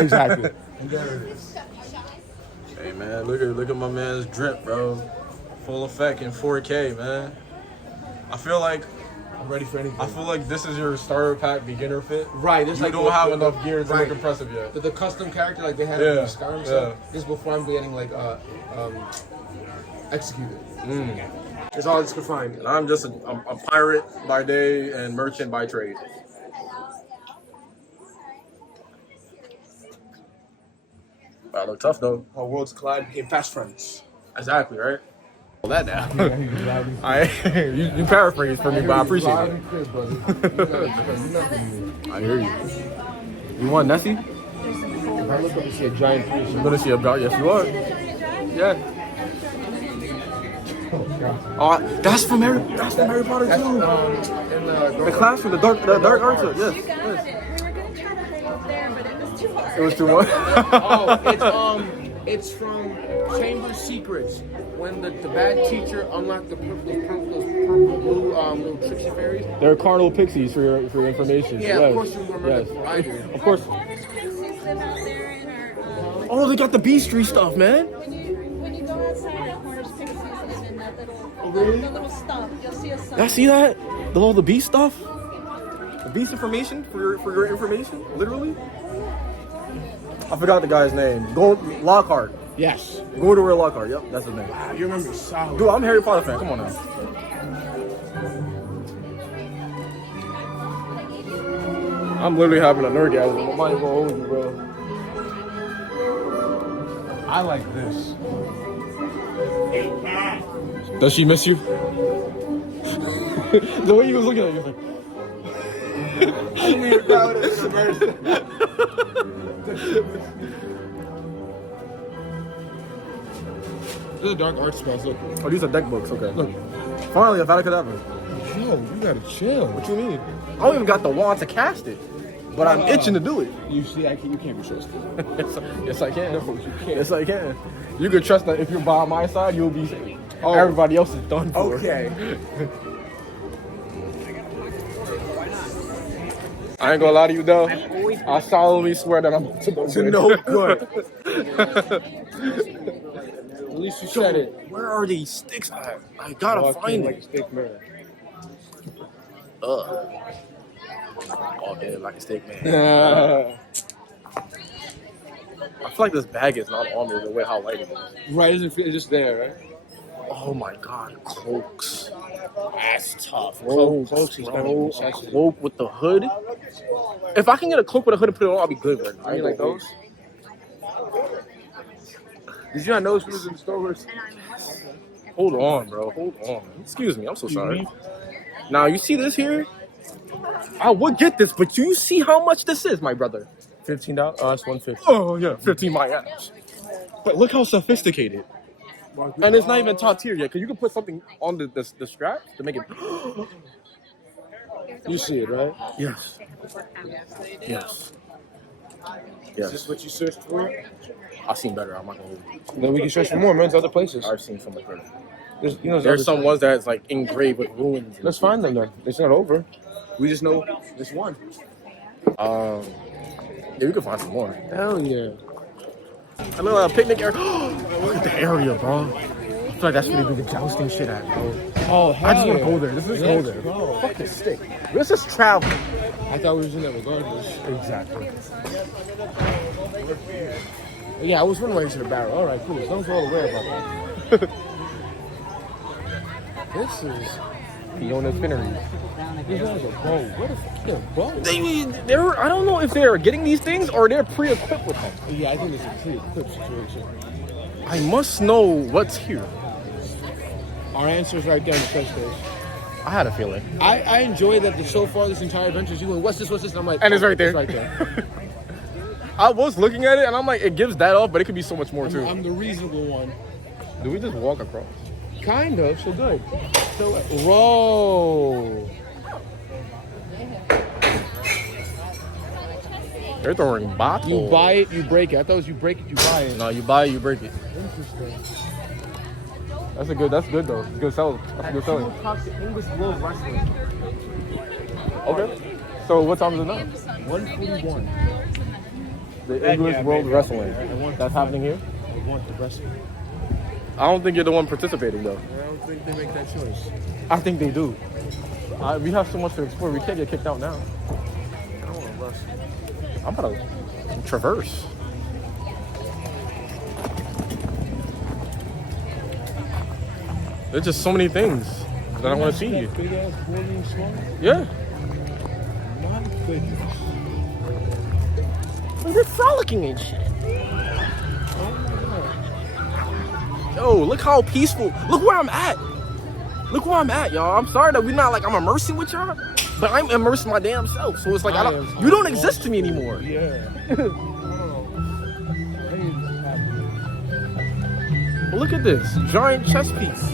Exactly. There it is. Hey, man, look at my man's drip, bro. Full effect in 4K, man. I feel like I'm ready for anything. I feel like this is your starter pack beginner fit. Right. It's You like don't have enough gear to look impressive yet. The custom character like they have Yeah, in the Skyrim stuff. This is before I'm getting like executed. It's all it's confined. And I'm just a pirate by day and merchant by trade. That look tough though. Our worlds collide, became fast friends. Exactly, right? All that now. You paraphrase for me, but I appreciate it. I hear you. You want Nessie? If I look up and see a giant fish, You're gonna see a dog. Yes, you are. Yeah. That's from Harry Potter too. The class for the dark arts. Yes. You got it. We were gonna try to hang up there, but it was too hard. It was too much. it's from Chamber Secrets when the bad teacher unlocked the purple blue little tricksy fairies. They're carnal pixies for your information. Yeah, yes. of course you remember that before I do. Of course. Pixies live out there in our. Oh, they got the beastry stuff, man. When you go outside at Horner's Pixies live in that little the little stuff. You'll see a sign. Y'all see that? All the beast stuff. The beast information for your information, literally. I forgot the guy's name. Lockhart. Yes. Go to where Lockhart. Yep, that's his name. You remember solid. Dude, I'm a Harry Potter fan. Come on now. I'm literally having an orgasm. I might as well hold you, bro. I like this. Does she miss you? The way you was looking at you, I didn't even know this. These are dark art spells. Look. oh, these are deck books. Okay. Look. Finally, Avada Kedavra. Yo, you gotta chill. What you mean? I don't even got the wand to cast it, but I'm itching to do it. You see, you can't be trusted. Yes, I can. No, you can't. Yes, I can. You can trust that if you're by my side, you'll be. Oh. Everybody else is done for. Okay. I ain't gonna lie to you though. I solemnly swear that I'm To no good. At least you said it. Where are these sticks at? I gotta find like a it. steak man. All day like a steak man. I feel like this bag is not on me the way how light it is. Right, it's just there, right? Oh my god, cloaks. That's tough. Cloaks, bro. A cloak with the hood. If I can get a cloak with a hood and put it on, I'll be good, man. Are you like those? Did you not know this was in the stores? Hold on, bro. Hold on. Excuse me. I'm so sorry. Now, you see this here? I would get this, but you see how much this is, my brother? $15? Oh, that's $150. Oh, yeah. 15 my ass. But look how sophisticated. And it's not even top tier yet, because you can put something on the strap to make it... You see it, right? Yes. Yes. Is this what you searched for? I've seen better. I'm not going to hold you. Then we can search for more, man. There's other places. I've seen so much better. There's some ones that's like engraved with ruins. Let's find them then. It's not over. We just know this one. Yeah, we can find some more. Hell yeah. I know a picnic area. Look at the area, bro. I feel like that's where they do the jousting shit at, bro. Oh, hell I just want to yeah. go there. This is go there. Go. Fuck this stick. Let's just travel. I thought we was in there regardless. Exactly. Yeah, I was wondering why you said a barrel. All right, cool. As long as we're all aware about that. This is Fiona Spinnery. This has a bow. Where the fuck is a bow? They're I don't know if they're getting these things or they're pre-equipped with them. Yeah, I think it's a pre-equipped situation. I must know what's here. Our answer's right there in the first place. I had a feeling. I enjoy that so far this entire adventure is you going, what's this? And I'm like, And it's right there. It's right there. I was looking at it and I'm like, it gives that off, but it could be so much more too. I'm the reasonable one. Do we just walk across? Kind of, so good. So, roll. They're throwing bottles. You buy it, you break it. I thought it was you break it, you buy it. No, you buy it, you break it. Interesting. That's good though. It's good selling. That's good selling. English World Wrestling. Okay. So what time is it now? 141. The English World Wrestling. That's happening here? I want the wrestling. I don't think you're the one participating though. I don't think they make that choice. I think they do. We have so much to explore. We can't get kicked out now. I don't want to wrestle. I'm about to traverse. There's just so many things that I want to see you. Big ass boarding swamp? Yeah. My goodness. We're frolicking and shit. Yo, look how peaceful. Look where I'm at. Look where I'm at, y'all. I'm sorry that we're not like I'm immersing with y'all, but I'm immersing my damn self. So it's like you don't exist to me anymore. Yeah. Well, look at this giant chess piece.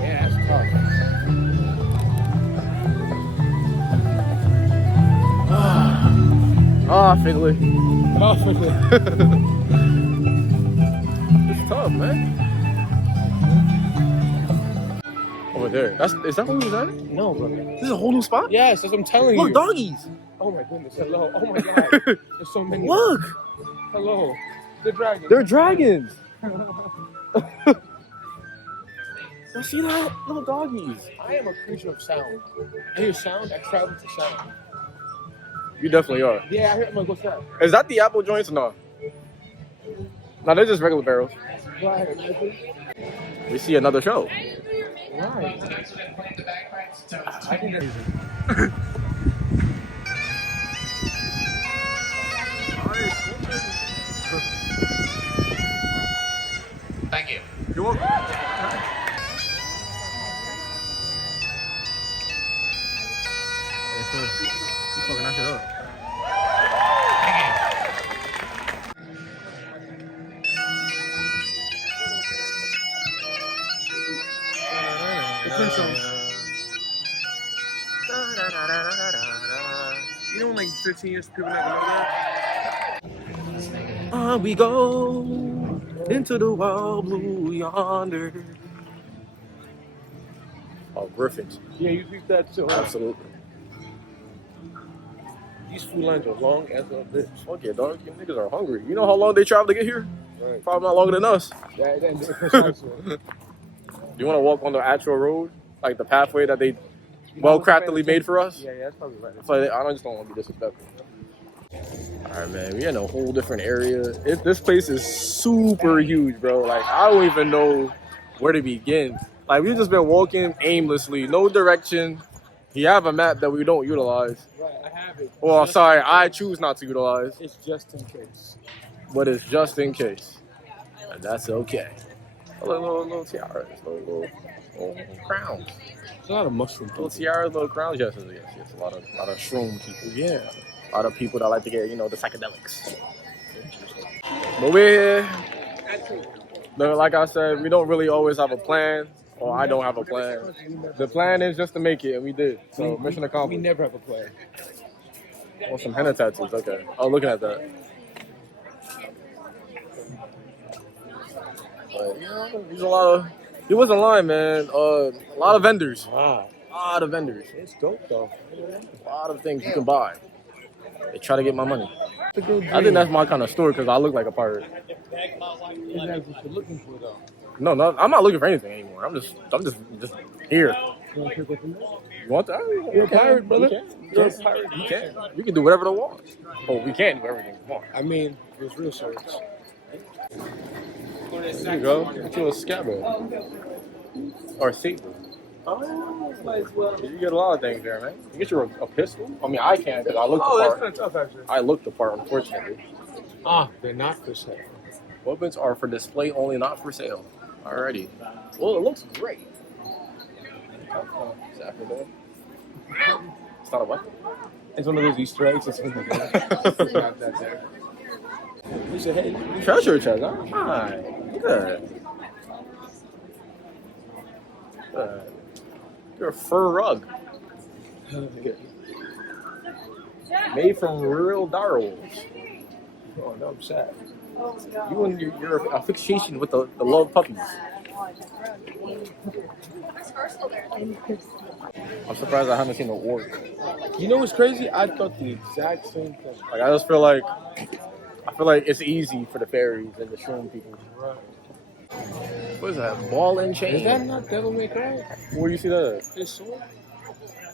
Yeah, that's tough. Fiddly. It's tough, man. Over there. Is that where we was at? No, bro. This is a whole new spot? Yes, that's what I'm telling you. Look, doggies. Oh my goodness. Hello. Oh my god. There's so many. Look. Hello. They're dragons. They're dragons. You see that? Little doggies. I am a creature of sound. I hear sound, I travel to sound. You definitely are. Yeah, I hear. I'm like, what's that? Is that the apple joints or no? No, they're just regular barrels. We see another show. Right. I think that's Thank you. You're welcome. You fucking that shit up. You know, in like 15 years, people not gonna know that. On we go into the wild blue yonder. Oh, Griffins. Yeah, you think that too. Absolutely. These food lines are long as a bitch. Fuck yeah, dog. You niggas are hungry. You know how long they travel to get here? Right. Probably not longer than us. Yeah, precisely. You want to walk on the actual road? Like the pathway that they well-craftedly made for us? Yeah, that's probably right. So I just don't want to be disrespectful. Alright, man. We're in a whole different area. This place is super huge, bro. Like, I don't even know where to begin. Like, we've just been walking aimlessly. No direction. You have a map that we don't utilize. Right, I have it. Well, sorry, I choose not to utilize. It's just in case. But it's just in case. And that's okay. Little tiaras, little crowns. There's a lot of mushroom people. Little tiaras, little crowns. Yes. A lot of shroom people. Yeah. A lot of people that like to get, the psychedelics. But we're here. Like I said, we don't really always have a plan. Or I don't have a plan. The plan is just to make it, and we did. So mission accomplished. We never have a plan. Oh, some henna tattoos. Okay. Oh, looking at that. But, there's a lot of. He wasn't lying, man. A lot of vendors. Wow. A lot of vendors. It's dope, though. A lot of things you can buy. They try to get my money. I think that's my kind of story because I look like a pirate. That's what you're looking for, though. No, I'm not looking for anything anymore. I'm just here. You want to pick up You want that? You're a pirate, brother. You're a pirate. You can. You can do whatever you want. Oh, we can't do everything we want. I mean, there's real swords. There you go. Get you a scabbard. Or a saber. Oh, you get a lot of things there, man. You get you a pistol. I mean, I can't because I look the part. That's kind of tough, actually. I look the part, unfortunately. They're not for sale. Weapons are for display only, not for sale. Alrighty. Well, it looks great. Exactly. It's not a weapon. It's one of those Easter eggs. It's in the Got that there. You said, hey, Treasure chest. All right. Good. Good. You're a fur rug. Made from real direwolves. oh, no, I'm sad. You and your fixation with the love puppies. I'm surprised I haven't seen an orc. You know what's crazy? I thought the exact same thing. Like I just feel like it's easy for the fairies and the shroom people. What is that? Ball and chain? Is that not Devil May Cry? Where do you see that? His sword?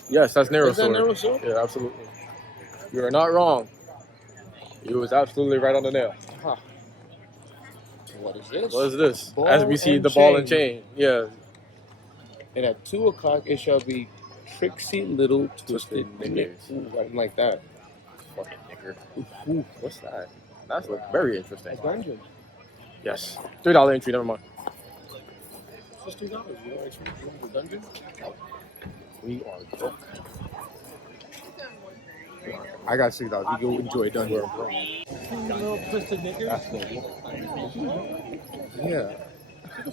Yes, that's Nero Is that sword. Nero sword? Yeah, absolutely. You are not wrong. You was absolutely right on the nail. Huh. What is this? What is this? Ball As we see and the ball and chain. chain. Yeah. And at 2 o'clock, it shall be tricksy little twisted knickers. Ooh, something like that. Fucking knicker. Ooh, what's that? That's very interesting. That's dungeon. Yes. $3 entry, never mind. It's just $2. You know, it's the dungeon. We are broke. I got $6. We go enjoy dungeon. Little twisted knickers. Yeah.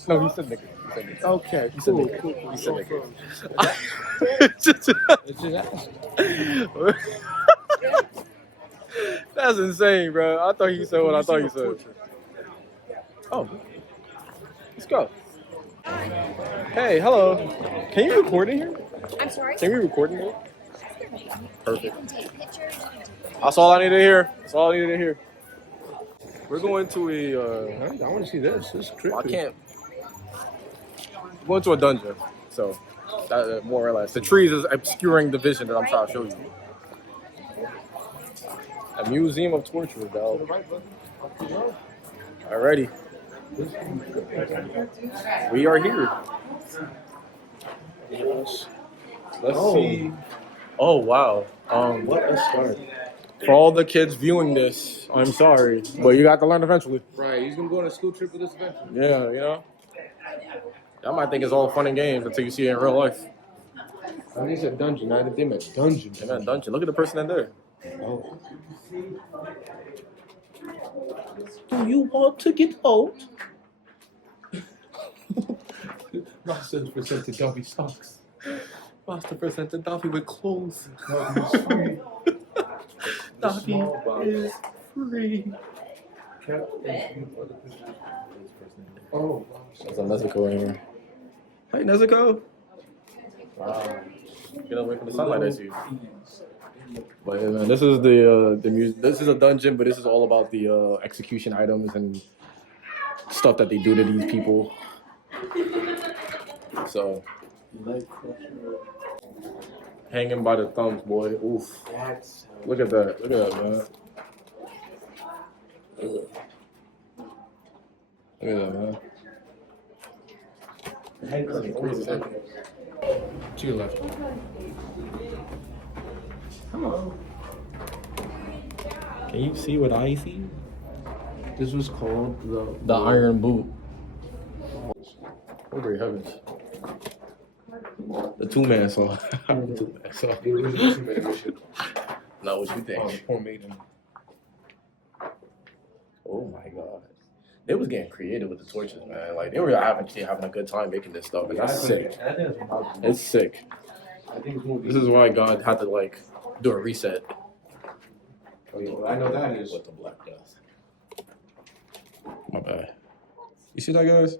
No, he said nigger. Okay. He said Cool. nigger. He said nigger. It's just asking. That's insane, bro. I thought he said what I thought he said. Oh. Let's go. Hey, hello. Can you record in here? I'm sorry? Can we record in here? Perfect. That's all I needed to hear. That's all I needed to hear. We're going to I want to see this. This is trippy. I can't. We're going to a dungeon. So, that, more or less. The trees is obscuring the vision that I'm trying to show you. A museum of torture, dog. Alrighty. We are here. Yes. Let's see. Oh, wow. What a start. For all the kids viewing this, I'm sorry. But you got to learn eventually. Right. He's going to go on a school trip with this event. Yeah, you know? Y'all might think it's all fun and games until you see it in real life. I think said dungeon. I think they meant dungeon. They meant dungeon. Look at the person in there. Oh. Do you want to get out? Master presented Duffy socks. Master presented Duffy with clothes. Duffy Duffy is free. Oh, There's a Nezuko in here. Hey, Nezuko. Wow. Get away from the sunlight, I see. But yeah, man, this is the music. This is a dungeon, but this is all about the execution items and stuff that they do to these people. So, hanging by the thumbs, boy. Oof. Look at that. Look at that, man. Ugh. Look at that, man. to your left. Hello. Can you see what I see? This was called The Iron Boot. Oh, great heavens. The two-man saw. Two-man saw. The original Superman edition. Not what you think. Poor maiden. Oh my god. They was getting creative with the torches, man. Like, they were having a good time making this stuff, and that's sick. It's sick. This is why God had to, like, do a reset. Oh, yeah, well, I know that is. What the black does. My bad. You see that, guys?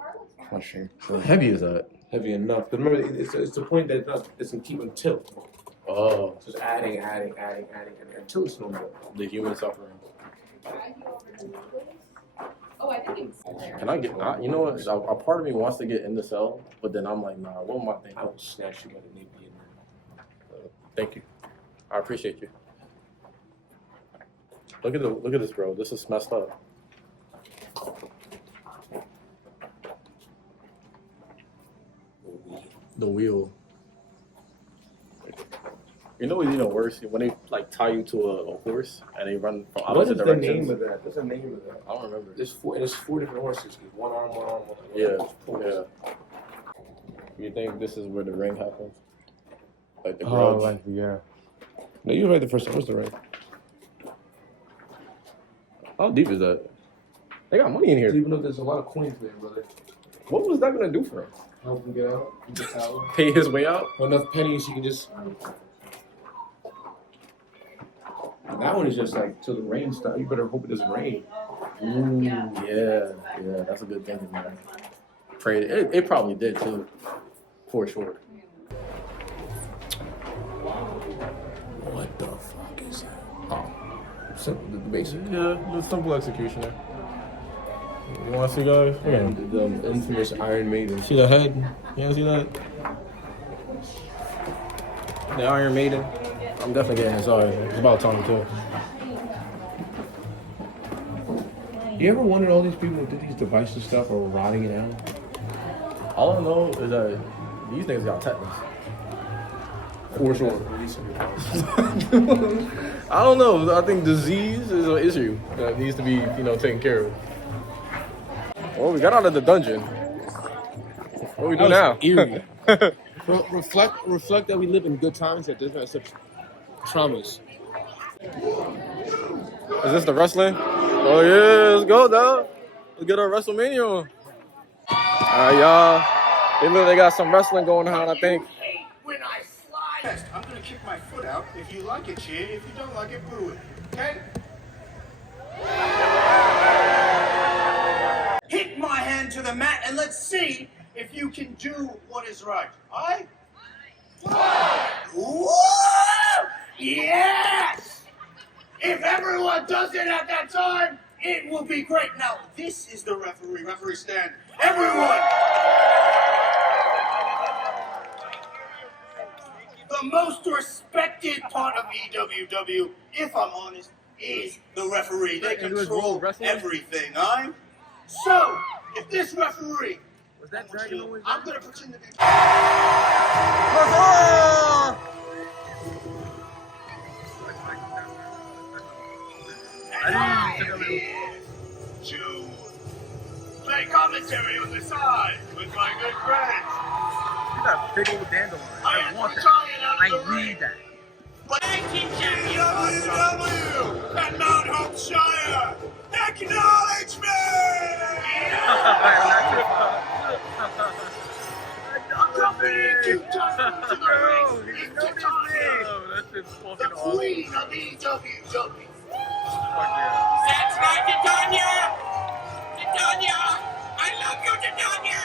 Crushing. How heavy is that? Heavy enough. But remember, it's the point that it's going to keep on tilt. Oh. Just adding until it's no more. The human suffering. Oh, I think it's. Can I get, you know what? A part of me wants to get in the cell, but then I'm like, nah, what am I thinking? I will snatch you by the nape in there. Thank you. I appreciate you. Look at this, bro. This is messed up. The wheel. You know what's even worse? When they like tie you to a horse and they run from What opposite is the directions. name of that? What's the name of that? I don't remember. There's four different horses. One arm, one arm, one arm. Yeah. You think this is where the ring happens? Like the grudge? yeah. No, you read the first one. What's the ring? How deep is that? They got money in here. Even though there's a lot of coins there, brother. What was that gonna do for him? Help him get out. Get out. Pay his way out? Enough pennies, you can just. That one is just like till the rain stops. You better hope it doesn't rain. Yeah, that's a good thinking, man. Prayed it probably did too, for sure. What the fuck is that? Oh, simple, the basic. Yeah, the simple executioner. You wanna see, guys? And the infamous Iron Maiden. See the head? You wanna see that? The Iron Maiden. I'm definitely getting inside. It's about time too. You ever wondered all these people who did these devices stuff are rotting it out? All I know is that these things got tetanus. For sure. I don't know. I think disease is an issue that needs to be, taken care of. Well, we got out of the dungeon. What do we do now? Eerie. reflect that we live in good times, that there's not such traumas. Is this the wrestling? Oh yeah, let's go, dog. Let's get our WrestleMania on. Alright, y'all. They literally got some wrestling going on, I think. When I slide. I'm gonna kick my foot out. If you like it, cheer. If you don't like it, boo it. Okay? Hit my hand to the mat and let's see if you can do what is right. Alright? Woo! Yes! If everyone does it at that time, it will be great. Now, this is the referee. Referee stand. Everyone! The most respected part of EWW, if I'm honest, is the referee. They control everything, alright? So, if this referee, was that dragon noise? I'm gonna pretend to be. To play commentary on the side with my good friends. You got big old dandelion. I want that. I need that. But EWW and Mount Hampshire, acknowledge me! Coming in to the ring, the queen of EWW. That's right, Titania! Titania! I love you, Titania!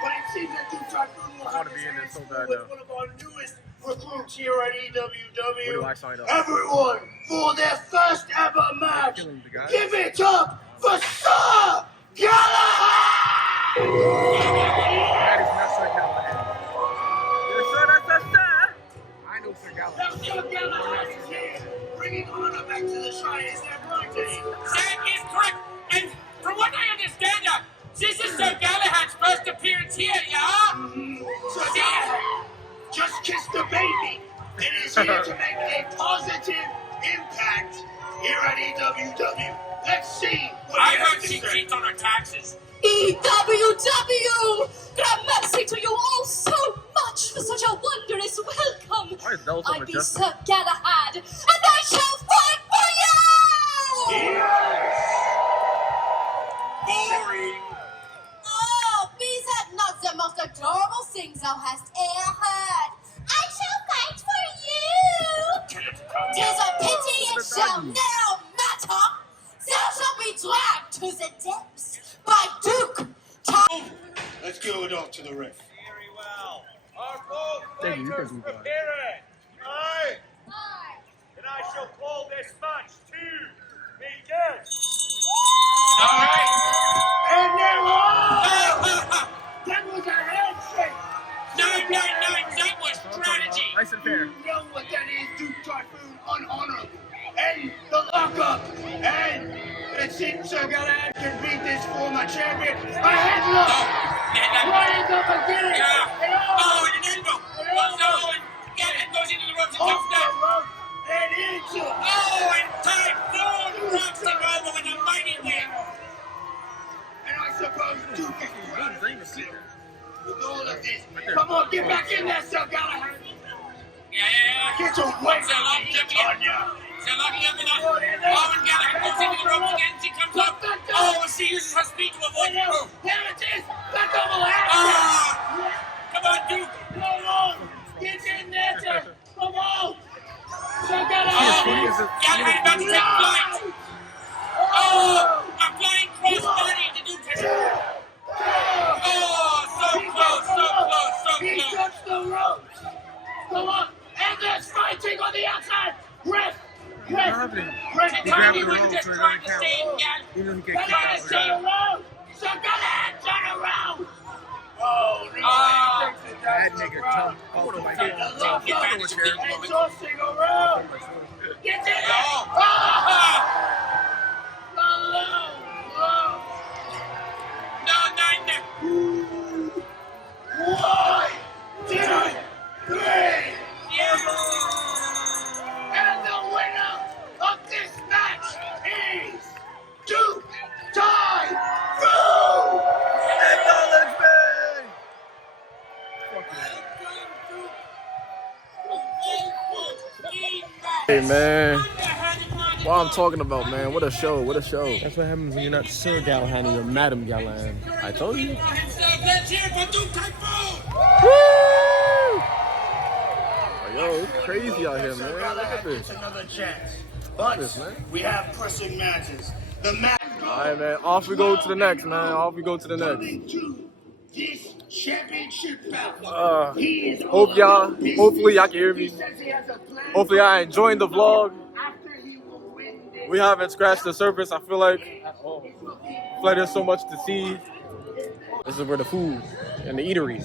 But it seems that Typhoon will have his hands full with one of our newest recruits here at EWW. Everyone, for their first ever match, give it up for Sir Galahad! That is not Sir Galahad. I know Sir Galahad. Now Sir Galahad is here, bringing honor back to the Shire. Is that right, Dave? That is correct. And from what I understand, this is Sir Galahad's first appearance here, yeah? Sir Galahad, just kiss the baby. It is here to make a positive impact here at EWW. Let's see what I heard she cheats on her taxes. EWW! Gramercy to you all so much for such a wondrous welcome. I be Sir Galahad, and I shall fight for you! Yes! Boring. Oh, be that not the most adorable thing thou hast e'er heard? I shall fight for you! 'Tis a pity it shall now matter. Thou shalt be dragged to the depths by Duke Tom. Let's go it off to the ring. Very well. Our bold fighters prepared. Aye. And I shall call this match to begin. All right. And there that was a handshake. No, that was strategy. Nice and fair. You know what that is, Duke Typhoon, unhonorable. And the lockup. And it seems Sir Galahad can beat this former champion. A headlock. Right in the beginning. Yeah. Oh, and an elbow. Oh, no. And it goes into drops that. And into. Oh, and Typhoon drops him over with a mighty win. And I suppose Duke is proud of himself with all of this. Come on, get back in there, Sir Galahad. Yeah. Get away from me, Tanya. So lucky up enough. Owen Gallagher goes into the ropes again. She comes up. Oh, and she uses her speed to avoid the move. There it is. That double action. Ah! Come on, Duke. Come on. Get in there, sir. Come on. Sir Oh, Galahad. Gallagher about to take flight. Oh, a flying crossbody to Duke. Oh, so close, so close, so He close. touched the ropes. Come on. And there's fighting on the outside. Ref. Tiny was just trying to stay in gas. Galahad, turn around. Sir Galahad, turn around. Oh, no. That nigga jumped off of my head. And tossing around. Get in there. No, 1, 2, 3. And the winner of this match is Duke Typhoon. Hey man, what I'm talking about, man? What a show! What a show! That's what happens when you're not Sir Galahad and you're Madam Galahad. I told you. Let's hear for Duke Typhoon. Yo, it's crazy out here, man. Look at this. Another chance. But This, man. we have pressing matches. The match All right, man. Off we go to the next, man. Off we go to the next. coming to this championship battle. He is Hope y'all. Hopefully y'all can hear He me. says he has a plan. Hopefully y'all enjoying the vlog. After he will win this, We haven't scratched the surface. I feel like there's so much to see. This is where the food and the eatery.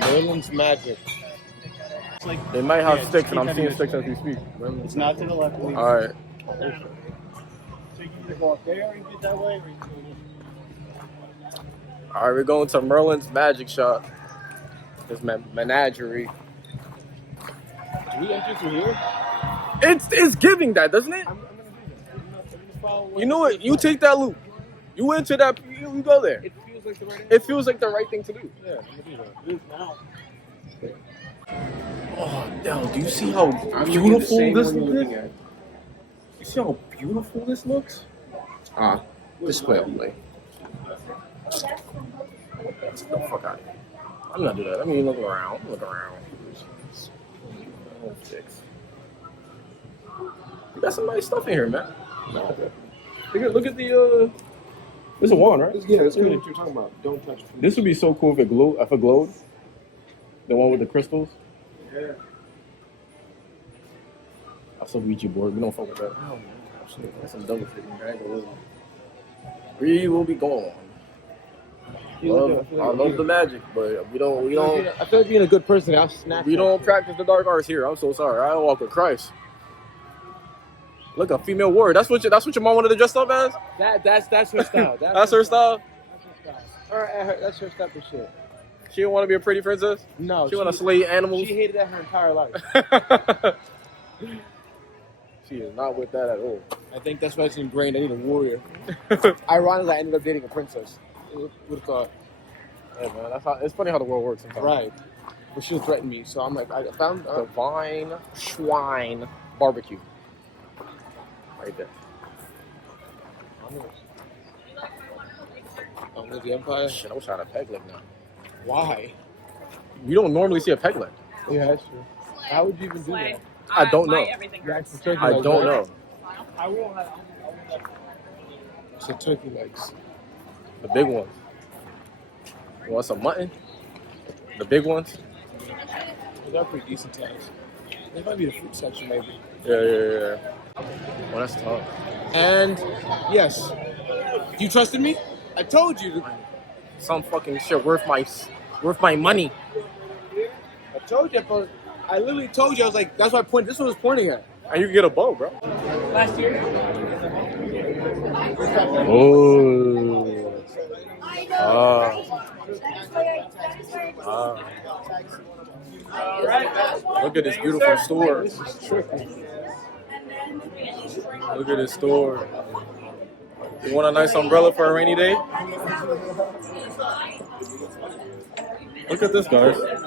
Merlin's magic. They might have sticks, and I'm seeing sticks as we speak. It's not to the left. All right. So you can go up there and get that way, or you can All right, we're going to Merlin's Magic Shop. This menagerie. Do we enter through here? It's giving that, doesn't it? You know what? You take that loop. You into that. You go there. It feels like the right It feels like the right thing to do. Yeah, I'm gonna do that. It is now. Oh, no. Do you see how I'm beautiful looking at the this same one you're looking looks? at. You see how beautiful this looks? Display only. Get the fuck out of here. I'm not doing that. I mean, look around. Look around. Oh, sticks. You got some nice stuff in here, man. Look at the. This is a wand, right? Yeah, that's what you're talking about. Don't touch food. This would be so cool if it glowed. The one with the crystals. Yeah. That's a Ouija board. We don't fuck with that. Oh, man. That's some double fitting. We will be gone. I love the magic, but we don't. I feel like being a good person. I'll snap. We don't practice the dark arts here. I'm so sorry. I walk with Christ. Look, a female warrior. That's what your mom wanted to dress up as. That's her style. That's her style. That's her style of shit. She didn't want to be a pretty princess. No, she want to slay animals. She hated that her entire life. She is not with that at all. I think that's why she's ingrained. I need a warrior. Ironically, I ended up dating a princess. Would have thought. Yeah, man. It's funny how the world works sometimes. Right. But she'll threaten me, so I'm like, I found Divine Schwein Barbecue. Right there. With the Empire. Shit, I wish I had a peg leg now. Why? You don't normally see a peg leg. Yeah, that's true. How would you even do that? I don't know. I don't know. I won't have. It's a turkey legs. The big ones. You want some mutton? The big ones? They're pretty decent size. They might be the fruit section, maybe. Yeah. Well, that's tough. And yes, you trusted me. I told you. Some fucking shit worth my money. I told you, but I literally told you. I was like, that's why I pointed. This one was pointing at. And you can get a bow, bro. Last year. Oh. Look at this beautiful store. Look at this store. You want a nice umbrella for a rainy day? Look at this, guys. Look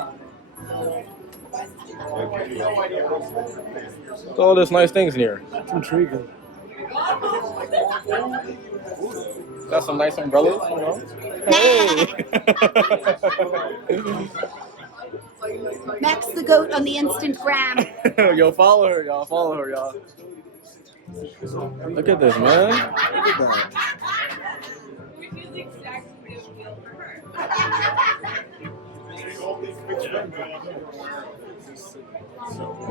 at all these nice things in here. It's intriguing. Got some nice umbrellas, you know? Hey! Max the goat on the Instagram. Yo, follow her, y'all. Follow her, y'all. Look at this, man. Look at that.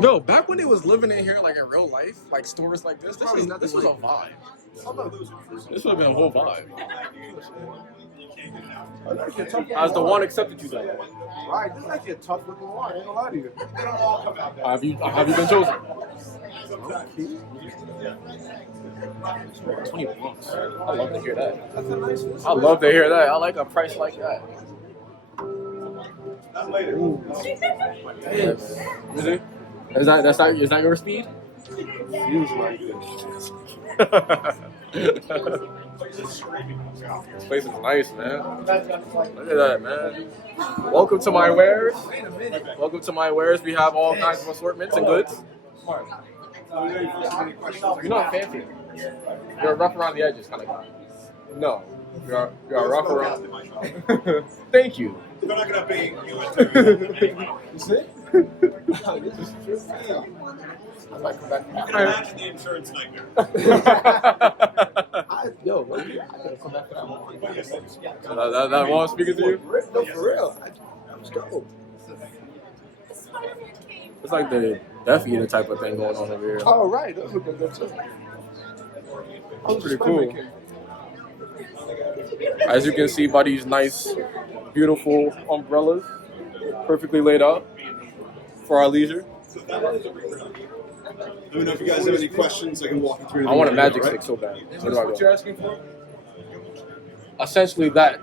Yo, back when they was living in here like in real life, like stores like this was a vibe. This would have been a whole vibe. As the one accepted you guys. Right, this is actually a tough looking one. I ain't gonna lie to you. Have you been chosen? 20 bucks. I love to hear that. I love to hear that. I like a price like that. Yes. Is that your speed? Feels like it. This place is nice, man. Look at that, man. Welcome to my wares. Welcome to my wares. We have all kinds of assortments and goods. You're not fancy. You're a rough around the edges kind of guy. No. You're a rough around. Thank you. We're not gonna be you. Is it? I might come back. Imagine the insurance nightmare. Yo, I gotta come back for that one. That one speaking to you? No, for real. I'm stoked. It's like the Death Eater type of thing going on over here. Oh, right. Those look good too. That's pretty cool. As you can see by these nice, beautiful umbrellas, perfectly laid out for our leisure. Let me know if you guys have any questions. I can walk you through. I want a magic stick so bad. Where do I go? What you're asking for? Essentially that.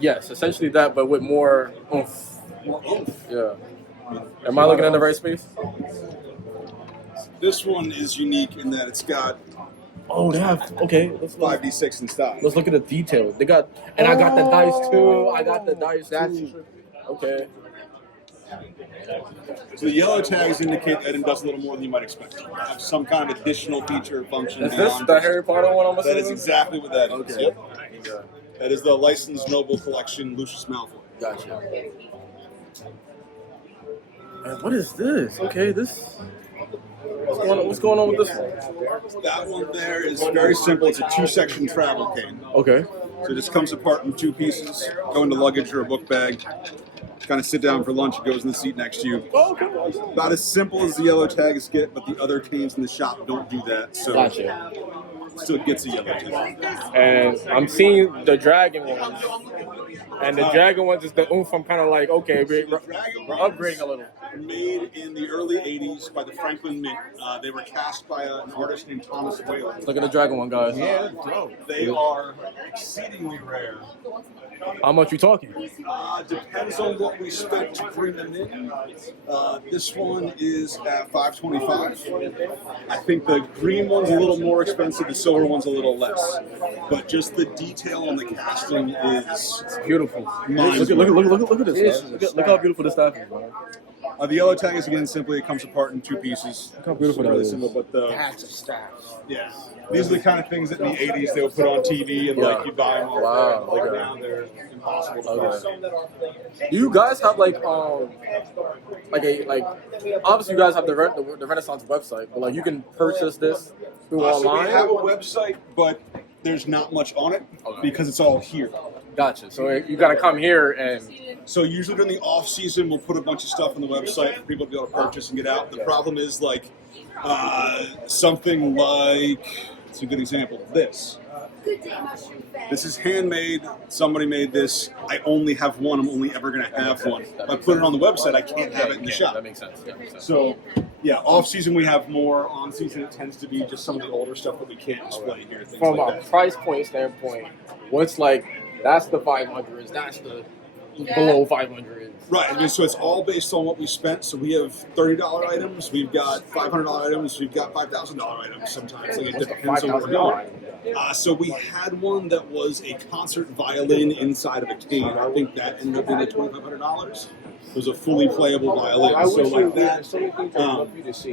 Yes, essentially that, but with more oomph. More oomph. Yeah. Am I looking in the right space? This one is unique in that it's got. Oh, they have. Okay. Let's 5d6 in stock. Let's look at the details. They got, and I got the dice too. I got the dice too. Okay. So the yellow tags indicate that it does a little more than you might expect. Have some kind of additional feature or function. Is this the Harry Potter one? I'm assuming? That is exactly what that is. Okay. Yep. That is the licensed noble collection, Lucius Malfoy. Gotcha. And what is this? Okay, this. What's going on with this one? That one there is very simple. It's a 2-section travel cane. Okay. So it just comes apart in 2 pieces. Go into luggage or a book bag. Kind of sit down for lunch. It goes in the seat next to you. About as simple as the yellow tags get, but the other canes in the shop don't do that. So Gotcha. Still gets a yellow tag. And I'm seeing the dragon ones. And the dragon ones is the oomph. I'm kind of like, okay, we're upgrading a little. Made in the early 80s by the Franklin Mint. They were cast by an artist named Thomas Whalen. Look at the dragon one, guys. Yeah, they are exceedingly rare. How much you talking? Depends on what we spent to bring them in. This one is at $525. I think the green one's a little more expensive. The silver one's a little less. But just the detail on the casting is beautiful. Look at this. Look how beautiful this stuff is, man. The yellow tag is again simply it comes apart in 2 pieces. Look how beautiful that really is. simple, but the That's a staff. yeah, these are the kind of things that in the 80s they would put on TV and like you buy them. Wow. Like now they're impossible to find. Do you guys have like obviously you guys have the Renaissance website, but like you can purchase this through So online? we have a website, but there's not much on it because it's all here. Gotcha. So you got to come here and. So usually during the off season, we'll put a bunch of stuff on the website for people to be able to purchase and get out. The problem is like something like, it's a good example, this. This is handmade. Somebody made this. I only have one. I'm only ever going to have one. If I put it on the website, I can't have it in the shop. That makes sense. So, yeah, off season we have more. On season it tends to be just some of the older stuff that we can't display here. From a price point standpoint, what's like, that's the 500s, that's the below 500. Right. I mean, so it's all based on what we spent. So we have $30 items, we've got $500 items, we've got $5,000 items sometimes. Like it depends on where we're going. So we had one that was a concert violin inside of a cage. I think that ended up being like $2,500. It was a fully playable violin. So like that.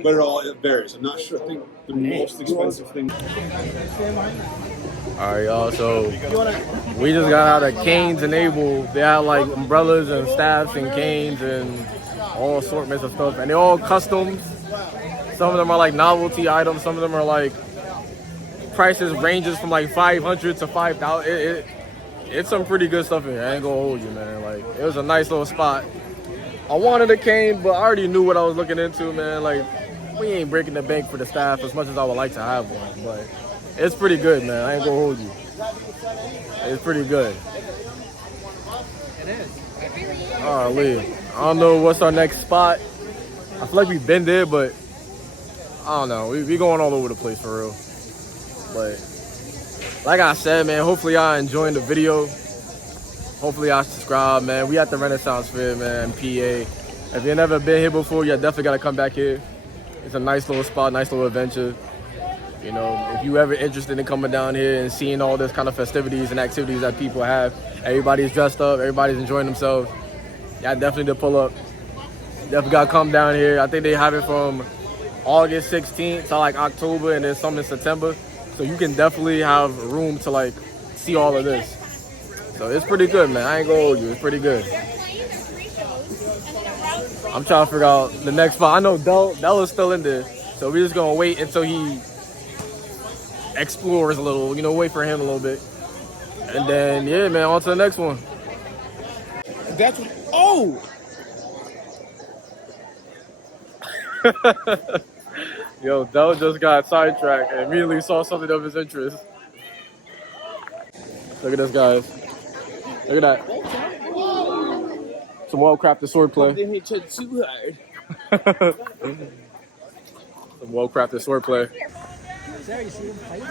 But it varies. I'm not sure. I think the most expensive thing. Alright, y'all, so we just got out of Canes and Able. They had like umbrellas and staffs and canes and all assortments of stuff, and they're all customs. Some of them are like novelty items, some of them are like prices ranges from like 500 to 5,000. It's some pretty good stuff in here. I ain't gonna hold you, man. Like, it was a nice little spot. I wanted a cane, but I already knew what I was looking into, man. Like, we ain't breaking the bank for the staff as much as I would like to have one, but it's pretty good, man. I ain't gonna hold you. It's pretty good. It is. Lee. I don't know what's our next spot. I feel like we've been there, but I don't know. We going all over the place for real. But like I said, man, hopefully y'all enjoying the video. Hopefully y'all subscribe, man. We at the Renaissance Faire, man, PA. If you've never been here before, you definitely gotta come back here. It's a nice little spot, nice little adventure. You know, if you ever interested in coming down here and seeing all this kind of festivities and activities that people have, everybody's dressed up, everybody's enjoying themselves, y'all definitely to pull up. Definitely gotta come down here. I think they have it from August 16th to like October, and there's some in September. So you can definitely have room to like see all of this. So it's pretty good, man. I ain't gonna hold you. It's pretty good. I'm trying to figure out the next spot. I know Del is still in there. So we're just gonna wait until he explores a little, you know, wait for him a little bit. And then, yeah, man, on to the next one. That's what, oh! Yo, Del just got sidetracked and immediately saw something of his interest. Look at this, guys. Look at that. Some well-crafted swordplay. They hit you too hard. Some well-crafted swordplay. There, you see them fighting?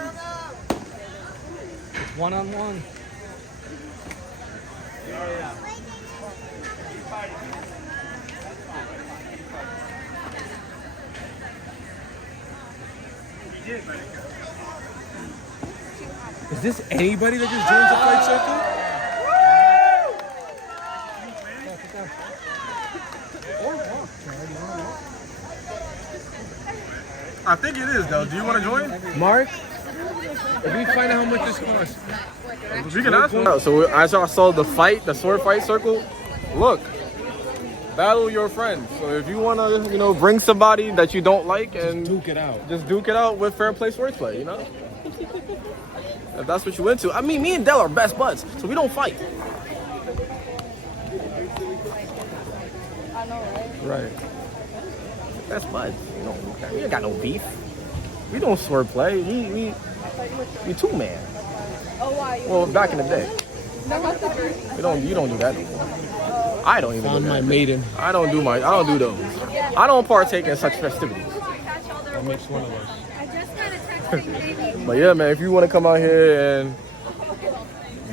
It's one-on-one. Is this anybody that just joins the fight circle? I think it is, though. Do you want to join? Mark, if we find out how much this costs, We can ask him. So as I saw the fight, the sword fight circle, look, battle your friends. So if you want to, you know, bring somebody that you don't like and duke it out. Just duke it out with fair play swordplay, you know? If that's what you into. I mean, me and Del are best buds, so we don't fight. I know, right? Right. Best buds. You know, we ain't got no beef. We don't swordplay. We two-man. Oh, why? Well, back in the day. You don't do that anymore. I don't even Found do that. my maiden. I don't do those. I don't partake in such festivities. That makes one of us. But yeah, man, if you want to come out here and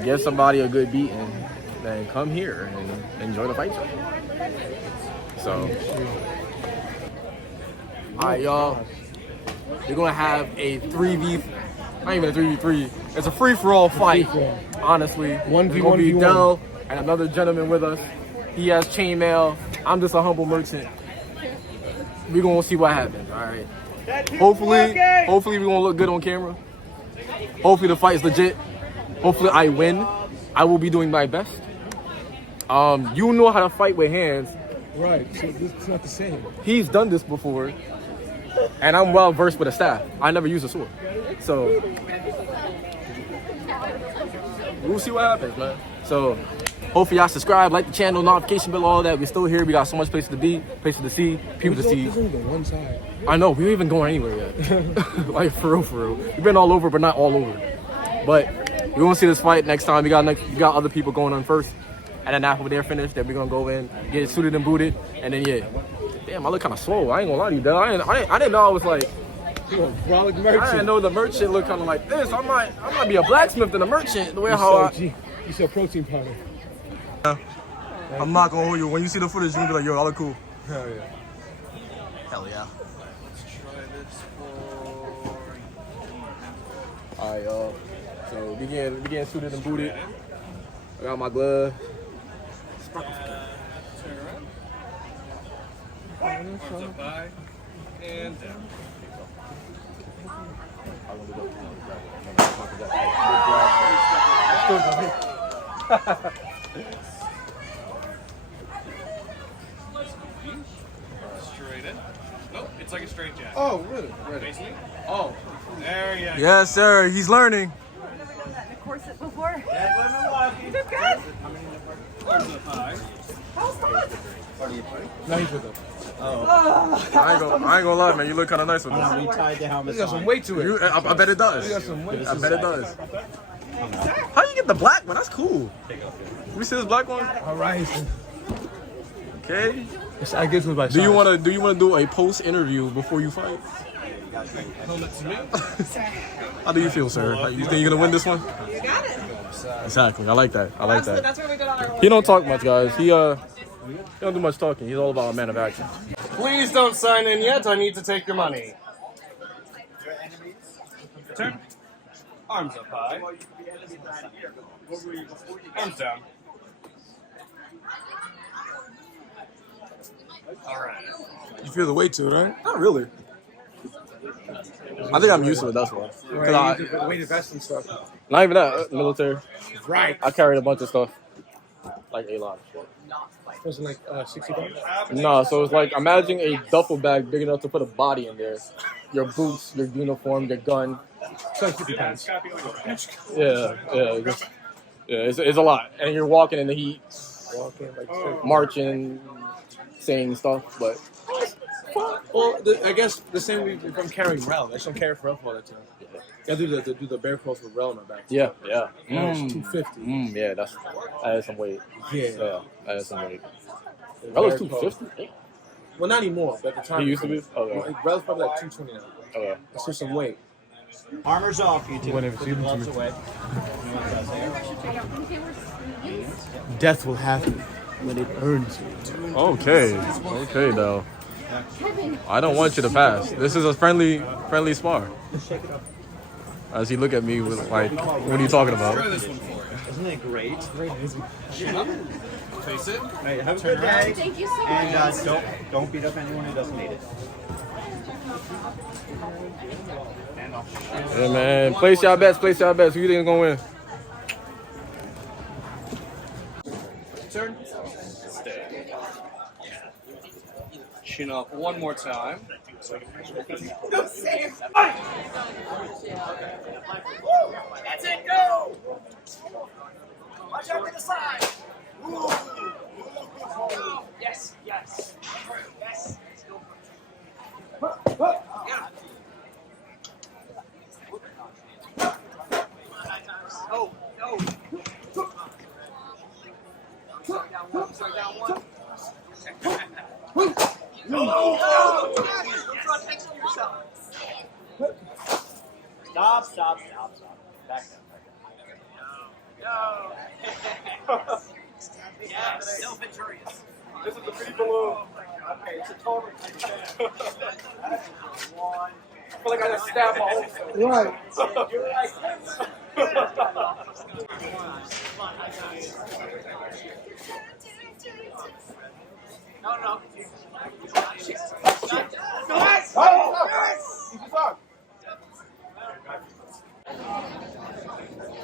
give somebody a good beating, then come here and enjoy the fight show. So, alright, y'all. We're gonna have a 3v, not even a 3v3. It's a free-for-all fight. Honestly, 1v1v1. It's gonna be Del and another gentleman with us. He has chainmail. I'm just a humble merchant. We're gonna see what happens. All right. Hopefully we're gonna look good on camera. Hopefully the fight's legit. Hopefully I win. I will be doing my best. You know how to fight with hands. Right, so it's not the same. He's done this before, and I'm well versed with a staff. I never use a sword, so we'll see what happens, man. So hopefully y'all subscribe, like the channel, notification bell, all that. We're still here. We got so much places to be, places to see, people to see. There's only been one side. I know, we ain't even going anywhere yet. Like, for real. We've been all over, but not all over. But we're gonna see this fight next time. We got other people going on first. And then after they're finished, then we're gonna go in, get suited and booted, and then yeah. Damn, I look kinda swole. I ain't gonna lie to you, Dad. I didn't know I was like, Frolic merchant. I didn't know the merchant looked kinda like this. I might be a blacksmith than a merchant, the way how You sell protein powder. I'm not gonna hold you. When you see the footage, you're gonna be like, yo, y'all look cool. Hell yeah. Hell yeah. Let's try this for. All right, y'all. So we getting suited and booted. I got my glove. Turn around. Arms up high and down. Straight in. Nope, it's like a straight jack. Oh, really? Face me. Oh. There you go. Yes, sir. He's learning. I've never done that in a corset before. You You did good. Arms up high. How's that? No, he's with them. I ain't gonna lie, man. You look kind of nice with this. We tied the helmet. You got some weight to it. I bet it does. You got some weight. I bet it does. How you get the black one? That's cool. Let me see this black one. All right. Okay. I get to it by Do you wanna do a post interview before you fight? Helmet to me. How do you feel, sir? You think you're gonna win this one? You got it. Exactly. I like that. I like that. That's what we did on our He don't talk much, guys. He don't do much talking. He's all about a man of action. Please don't sign in yet. I need to take your money. Turn. Arms up high. Arms down. All right. You feel the weight to it, right? Not really. I think I'm used to it. That's why. The weight of vest and stuff. Not even that. Military. Right. I carried a bunch of stuff. Like a lot of shit. Wasn't like 60 bucks. No, so it's like imagine a duffel bag big enough to put a body in there. Your boots, your uniform, your gun. It's like 50 pounds. It's a lot. And you're walking in the heat, Walking like marching, saying stuff, but well, I guess the same way if I'm carrying Rel. I just don't carry for all that time. I do the bear crawls with Rel in my back. yeah. It's 250. Yeah, that is some weight. Yeah. That is some weight. That was 250. Well, not anymore, but at the time. He used to be? Okay. Rel's probably like 220 now. Okay. That's just some weight. Armor's off, you two. Whatever, see them Gloves to me. away. Death will happen when it earns it. Okay, though. I don't want you to pass. This is a friendly spar. As he look at me with like, what are you talking about? Try this one for you. Isn't it great? Chin up. Face it. Hey, have a good day. Thank you so much. And don't beat up anyone who doesn't need it. Yeah, man. Place y'all bets. Who you think is gonna win? Turn. Stay. Chin up one more time. That's it, go! Watch out to the side! Yes. Oh, no. Sorry, down one. No! Stop. Back down. No. Yes, still victorious. This is the big balloon. Okay, it's a total. One. I feel like I just stabbed my whole face. Right. You're like, No.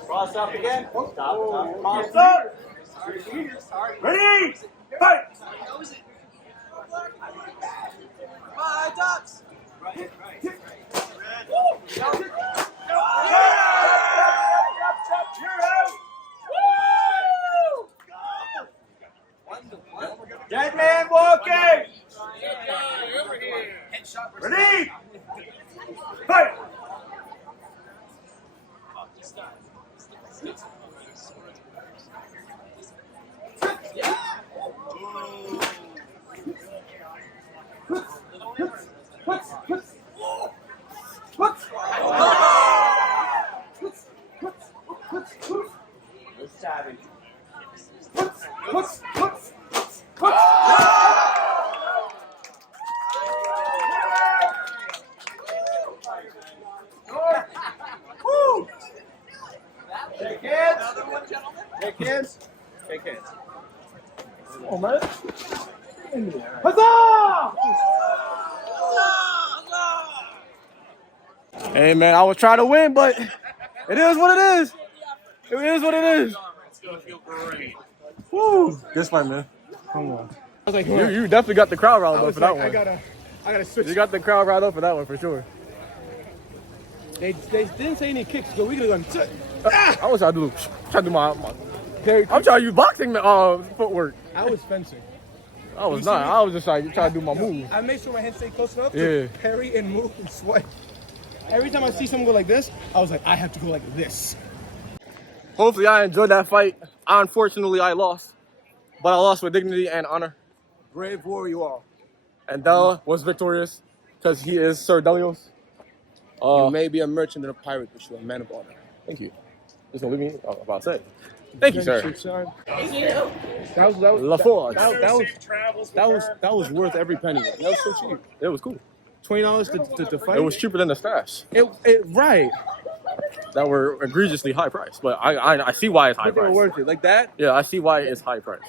cross up again. Stop. Cross up. up. Ready? Fight! My ducks! Right. Dead man walking. Ready? Fight! Savage. Shake hands. Shake hands. Shake hands. Oh man. Huzzah! Hey man, I was trying to win, but it is what it is. It is what it is. Woo! This fight, man. Come on. I was like, You definitely got the crowd riled up for that one. I gotta switch. You got the crowd riled up for that one for sure. They didn't say any kicks, so we could have gone. I was trying to do my I'm trying to use boxing footwork. I was fencing. I was not. I was just trying to do my move. I made sure my hands stayed close enough Yeah. to parry and move and swipe. Every time I see someone go like this, I was like, I have to go like this. Hopefully I enjoyed that fight. Unfortunately, I lost. But I lost with dignity and honor. Brave warrior you are. And Della was victorious because he is Sir Delios. You may be a merchant and a pirate, but you're a man of honor. Thank you. Just gonna leave me about to say. Thank you, sir. That was worth every penny. That was so cheap. It was cool. $20 to fight. It was cheaper than the stash. Right. That were egregiously high priced, but I see why it's high But they were priced. worth it. Like that. Yeah, I see why it's high priced.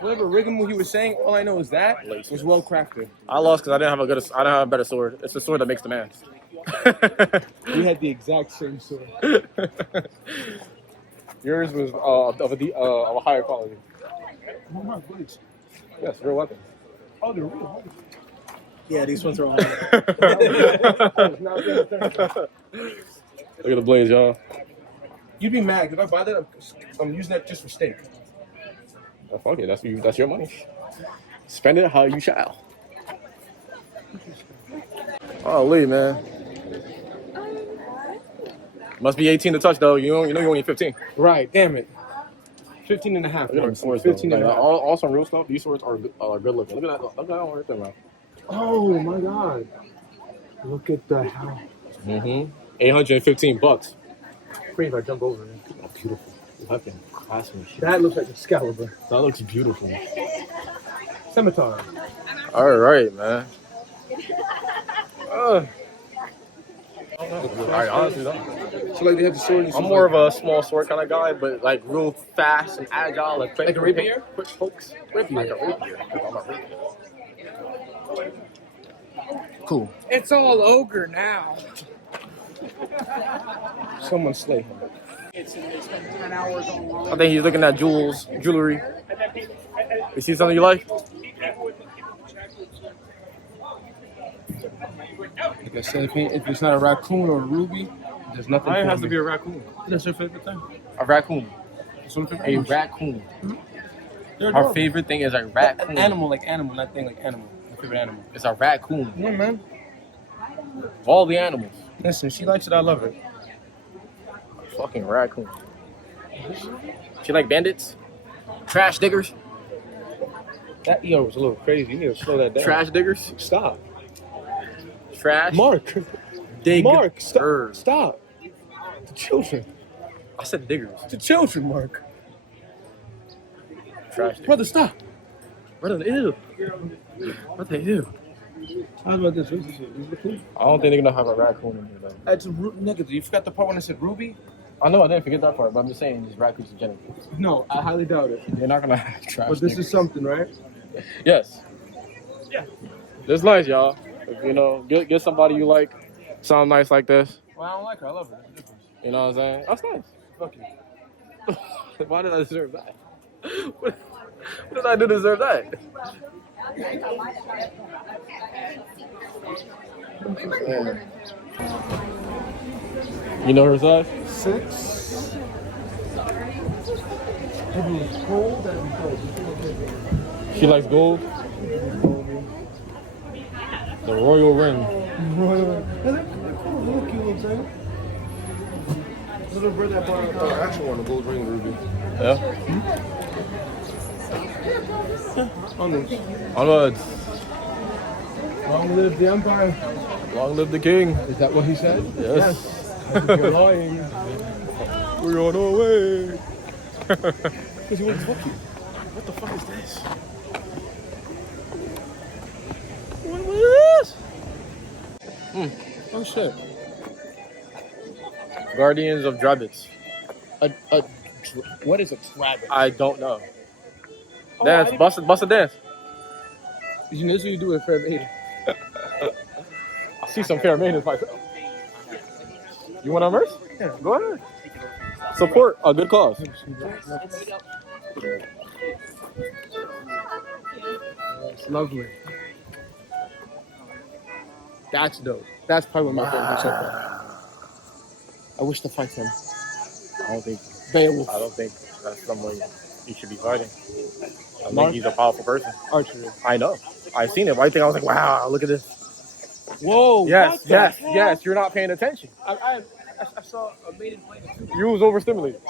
Whatever rigmarole he was saying, all I know is that was well crafted. I lost because I didn't have a better sword. It's the sword that makes the man. We had the exact same sword. Yours was of a higher quality. Oh my goodness. Yes, real weapons. Oh, they're real. Yeah, these ones are all. Look at the blades, y'all. You'd be mad if I buy that. I'm using that just for steak. Oh, fuck it, that's your money. Spend it how you shall. Oh, Lee, man. Must be 18 to touch though. You know you're only 15. Right, damn it. 15 and a half. Look at them swords, 15 and a half. all some real stuff. These swords are good looking. Look at that one right there, man. Oh my god. Look at the house. $815. Afraid if I jump over it. Oh, beautiful. Weapon. Craftsmanship. That looks like Excalibur. That looks beautiful. Scimitar. All right, man. I honestly don't. So like they have the sword. I'm more of a small sword kind of guy, but like real fast and agile, like a rapier? Quick pokes. Rapier. Like a rapier. I'm a rapier. Cool. It's all ogre now. Someone slay him. It's been 10 hours online. I think he's looking at jewelry. You see something you like? Like I said, if it's not a raccoon or a ruby, there's nothing. Why it for has me. to be a raccoon? That's your favorite thing. A raccoon. A raccoon. They're Our adorable. favorite thing is a raccoon. Animal, like animal, not thing like animal. My favorite animal. It's a raccoon. Yeah, man. Of all the animals. Listen, she likes it. I love it. A fucking raccoon. She like bandits? Trash diggers? That ER was a little crazy. You need to slow that down. Trash diggers? Stop. Trash. Mark. Dig. Mark, stop. Stop. The children. I said diggers. The children, Mark. Trash diggers. Brother, stop. Brother, ew. What the ew? How about this? Is it cool? I don't think they're gonna have a raccoon in here though. That's nigga. You forgot the part when I said ruby? I know I didn't forget that part, but I'm just saying these raccoons in general. No, I highly doubt it. They're not gonna have trash. But this diggers. is something, right? Yes. Yeah. This nice, y'all. If, you know, get somebody you like, sound nice like this. Well, I don't like her. I love her. There's a difference. You know what I'm saying? That's nice. Fuck you. Why did I deserve that? What did I do to deserve that? You know her size? 6. If it was cold, that'd be cold. She likes gold. The royal ring. Little cute little thing. Little bird that brought the actual one, the gold ring ruby. Yeah. Onwards. Long live the Empire. Long live the king. Is that what he said? Yes. You're lying. We're on our way. Because he wants to fuck you. What the fuck is this? What is this? Oh shit. Guardians of Drabbits. What is a dragon? I don't know. Oh, Dance, bust a dance. You know, this is what you do in fair maiden. I see some fair maidens myself. You want to immerse? Yeah, go ahead. Support a good cause. It's lovely. That's dope. That's probably my favorite so far. I wish to fight him. I don't think Beowulf. I don't think that's someone he should be fighting. I Mark? think he's a powerful person. Archery. I know. I've seen it. But I think I was like, wow, look at this. Whoa. Yes. You're not paying attention. I saw a maiden playing it too. You was overstimulated.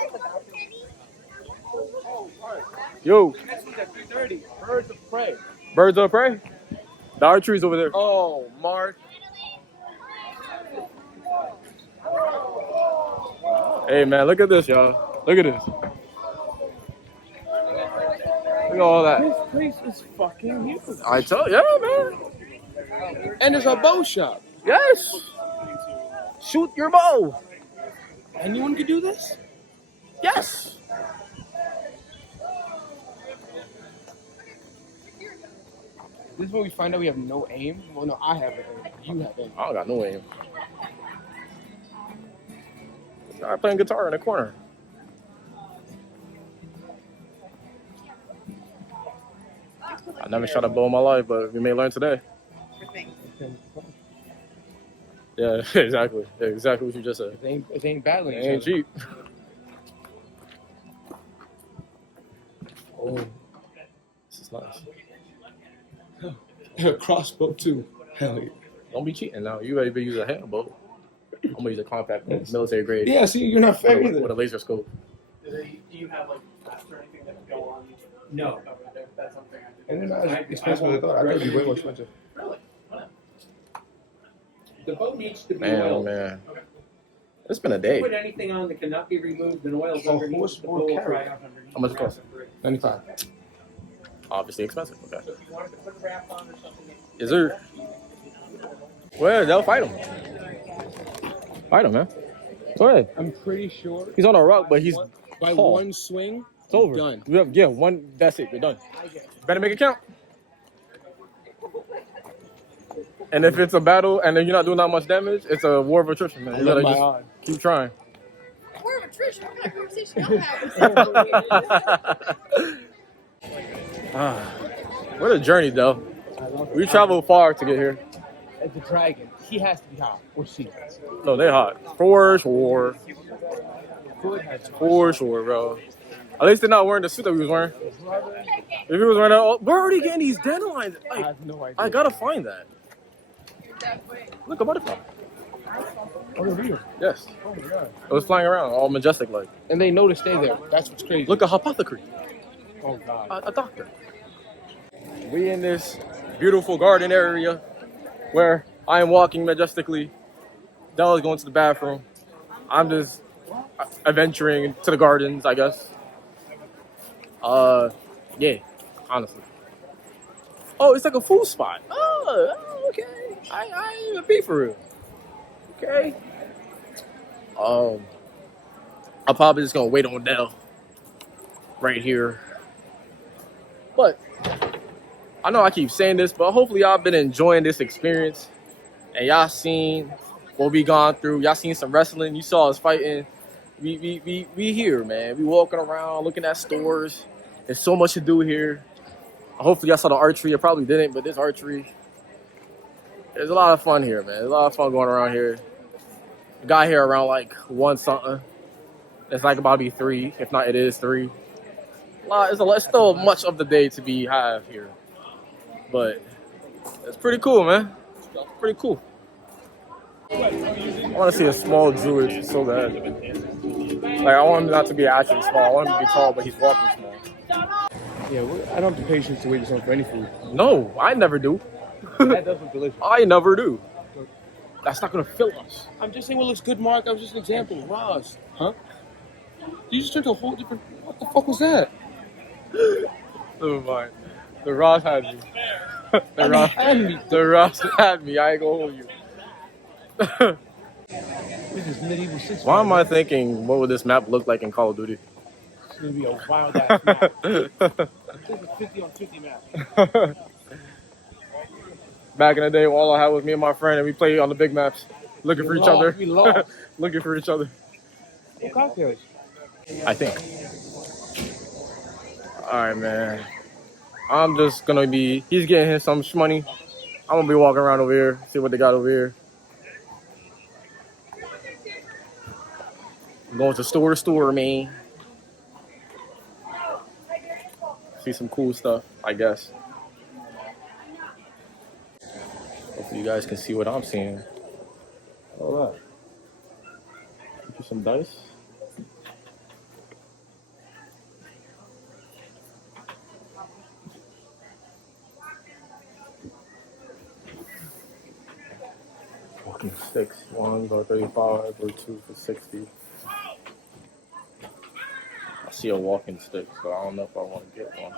Yo. Next one's at 3:30. Birds of Prey. Birds of prey. The archery's over there. Oh, Mark. Hey man, look at this, y'all. Look at this. Look at all that. This place is fucking huge. I tell you, yeah, man. And there's a bow shop. Yes. Shoot your bow. Anyone could do this? Yes. This is where we find out we have no aim. Well, no, I have aim. You have aim. I don't got no aim. I'm playing guitar in the corner. I never shot a bow in my life, but we may learn today. Yeah, exactly. Yeah, exactly what you just said. It ain't battling. It ain't cheap. Oh, this is nice. A crossbow too. Hell yeah. Don't be cheating now. You better use a hand bow. I'm gonna use a compact military grade. Yeah, see, you're not fair with either. a laser scope. Do you have like maps or anything that go on? No. Okay, that's something I did. And they're not as expensive as I thought. I thought it'd be way more expensive. Really? The boat needs to be Man, oiled. man. It's been a day. Put anything on that cannot be removed and oiled underneath. what's The more boat will carry? dry out underneath. How much it cost? 95. Obviously expensive. Okay. So if you wanted to put wrap on or something. Is there? Well, they'll fight him. Fight him, man. Go ahead. I'm pretty sure. He's on a rock, but he's By tall. one swing, It's over. done. Yeah, one. That's it. You're done. Better make it count. And if it's a battle and then you're not doing that much damage, it's a war of attrition, man. You gotta just keep trying. War of attrition. What kind of conversation I'm having? What a journey, though. We traveled far to get here. As a dragon, he has to be hot. Or she. No, they're hot. For sure. For sure, bro. At least they're not wearing the suit that we was wearing. If he was wearing that, we're already getting these dandelions. I have no idea. I gotta find that. Look, a butterfly. Over here. Yes. Oh my god. It was flying around, all majestic like. And they know to stay there. That's what's crazy. Look, a apothecary. Oh god. A doctor. We in this beautiful garden area where I am walking majestically. Della's going to the bathroom. I'm just adventuring to the gardens, I guess. Yeah, honestly. Oh, it's like a food spot. Oh, okay. I ain't even be for real. Okay. I'm probably just gonna wait on Dell right here. But I know I keep saying this, but hopefully y'all been enjoying this experience. And y'all seen what we gone through. Y'all seen some wrestling. You saw us fighting. We here, man. We walking around, looking at stores. There's so much to do here. Hopefully y'all saw the archery. I probably didn't, but there's archery. There's a lot of fun here, man. There's a lot of fun going around here. We got here around like 1 something. It's like about to be 3. If not, it is 3. It's still much of the day to be have here. But it's pretty cool, man. It's pretty cool. I want to see a small druid so bad. Like, I want him not to be actually small. I want him to be tall, but he's walking small. Yeah, I don't have the patience to wait this long for any food. No, I never do. That does look delicious. I never do. That's not going to fill us. I'm just saying what looks good, Mark. I was just an example. Ross. Huh? You just turned to a whole different... What the fuck was that? Never mind. The Ross had me. The Ross had me. I ain't gonna hold you. Look at this medieval six. Why am I thinking, what would this map look like in Call of Duty? It's gonna be a wild ass map. This is a 50 on 50 map. Back in the day, all I had was me and my friend, and we played on the big maps, looking for each other. We lost. Looking for each other. What cocktails? I think. Alright, man. I'm just gonna be, he's getting his some money. I'm gonna be walking around over here, see what they got over here. I'm going to store to store, man. See some cool stuff, I guess. Hopefully you guys can see what I'm seeing. All right. Get you some dice. Walking sticks. One for 35 or two for 60. I see a walking stick, so I don't know if I want to get one.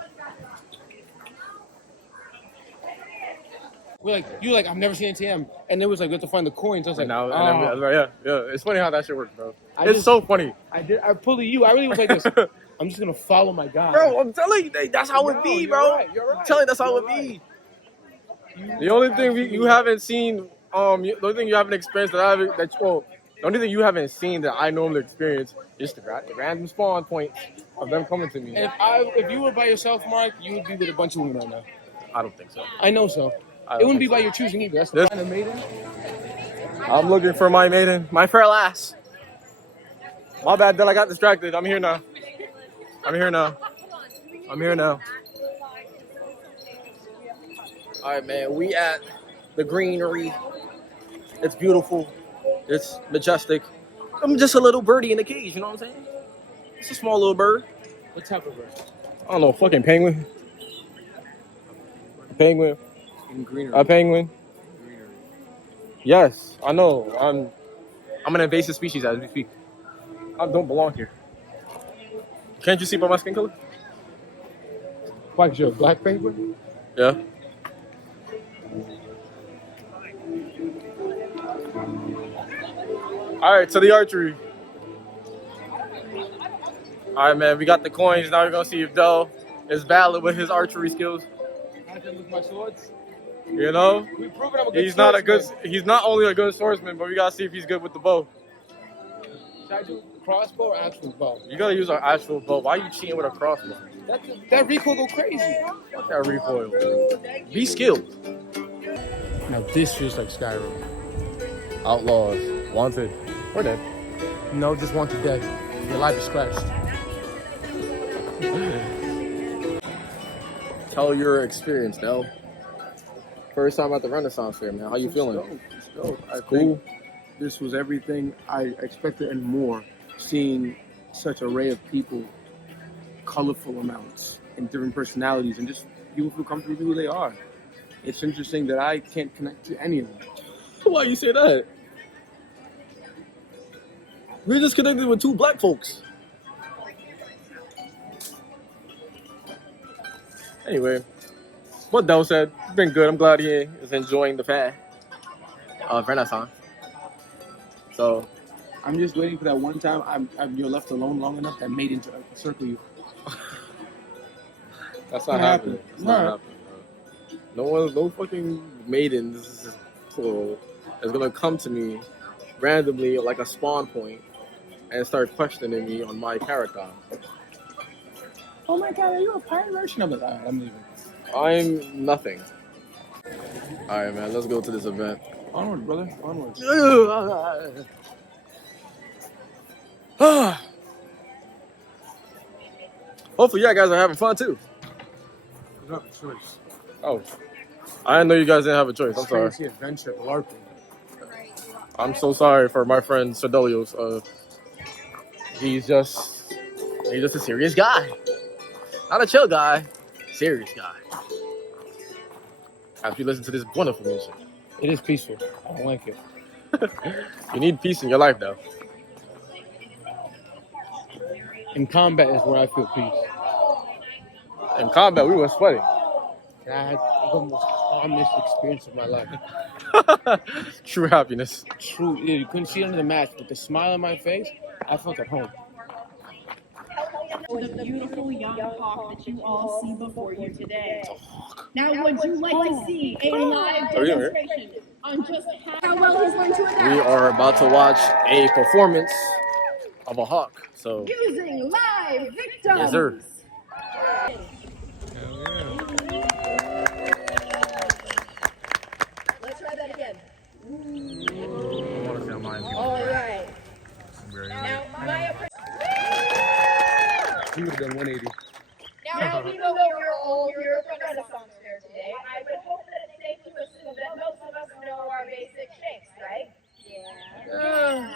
You were like, I've never seen ATM, and it was like, we have to find the coins. I was like, now, oh. yeah. It's funny how that shit works, bro. It's so funny. I pulled you. I really was like this. I'm just gonna follow my guy. Bro, I'm telling you, that's how it be, bro. You're right. I'm telling you, that's how it be. The only thing you haven't seen, the only thing you haven't experienced the only thing you haven't seen that I normally experience is the random spawn points of them coming to me. And if you were by yourself, Mark, you would be with a bunch of women right now. I don't think so. I know so. It wouldn't be by your choosing either. That's the kind of maiden. I'm looking for my maiden, my fair lass. My bad that I got distracted. I'm here now. All right, man. We at the greenery. It's beautiful. It's majestic. I'm just a little birdie in the cage. You know what I'm saying? It's a small little bird. What type of bird? I don't know. Fucking penguin. Penguin. In greenery. A penguin. Greenery. Yes, I know. I'm an invasive species as we speak. I don't belong here. Can't you see by my skin color? Why, 'cause you're a black penguin? Yeah. All right, to the archery. All right, man. We got the coins. Now we're gonna see if Dell is valid with his archery skills. I can look my swords. You know, We've proven I'm a good he's not swordsman. he's not only a good swordsman, but we gotta see if he's good with the bow. Should I do crossbow or actual bow? You gotta use our actual bow. Why are you cheating with a crossbow? That recoil go crazy. Fuck that recoil. Be skilled. Now this feels like Skyrim. Outlaws, wanted, or dead. No, just wanted dead. Your life is scratched. Tell your experience, Del. First time at the Renaissance Fair, man. How you feeling? It's dope. I Cool. think this was everything I expected and more. Seeing such array of people, colorful amounts, and different personalities, and just people feel comfortable with who they are. It's interesting that I can't connect to any of them. Why you say that? We're just connected with two black folks. Anyway, what Del said, it's been good. I'm glad he is enjoying the fair of Renaissance. So, I'm just waiting for that one time you're left alone long enough that made into circle you. That's not happening. It's not happening, bro. No fucking maidens plural is gonna come to me randomly like a spawn point and start questioning me on my character. Oh my god, are you a pirate merchant? I'm like, all right, I'm leaving. I'm nothing. All right, man. Let's go to this event. Onward, brother. Onward. Hopefully, you guys are having fun too. You have a choice. Oh, I didn't know you guys didn't have a choice. I'm sorry. Crazy adventure, LARPing. I'm so sorry for my friend Sardelios. He's just a serious guy. Not a chill guy, serious guy. After you listen to this wonderful music. It is peaceful. I don't like it. You need peace in your life, though. In combat is where I feel peace. In combat, we were sweating. And I had the most calmest experience of my life. True happiness. True, yeah, you couldn't see it under the mask, but the smile on my face, I felt at home. The beautiful young hawk that you all see before you today. Now, would you like to see a live demonstration on just how well he's going to adapt? We are about to watch a performance of a hawk. So, Using live victims. yes, sir. Let's try that again. All right. Now, He would have done 180. now even though you're all here at the Renaissance Fair today, I would hope that it's safe to assume that most of us know our basic shapes, right? Yeah.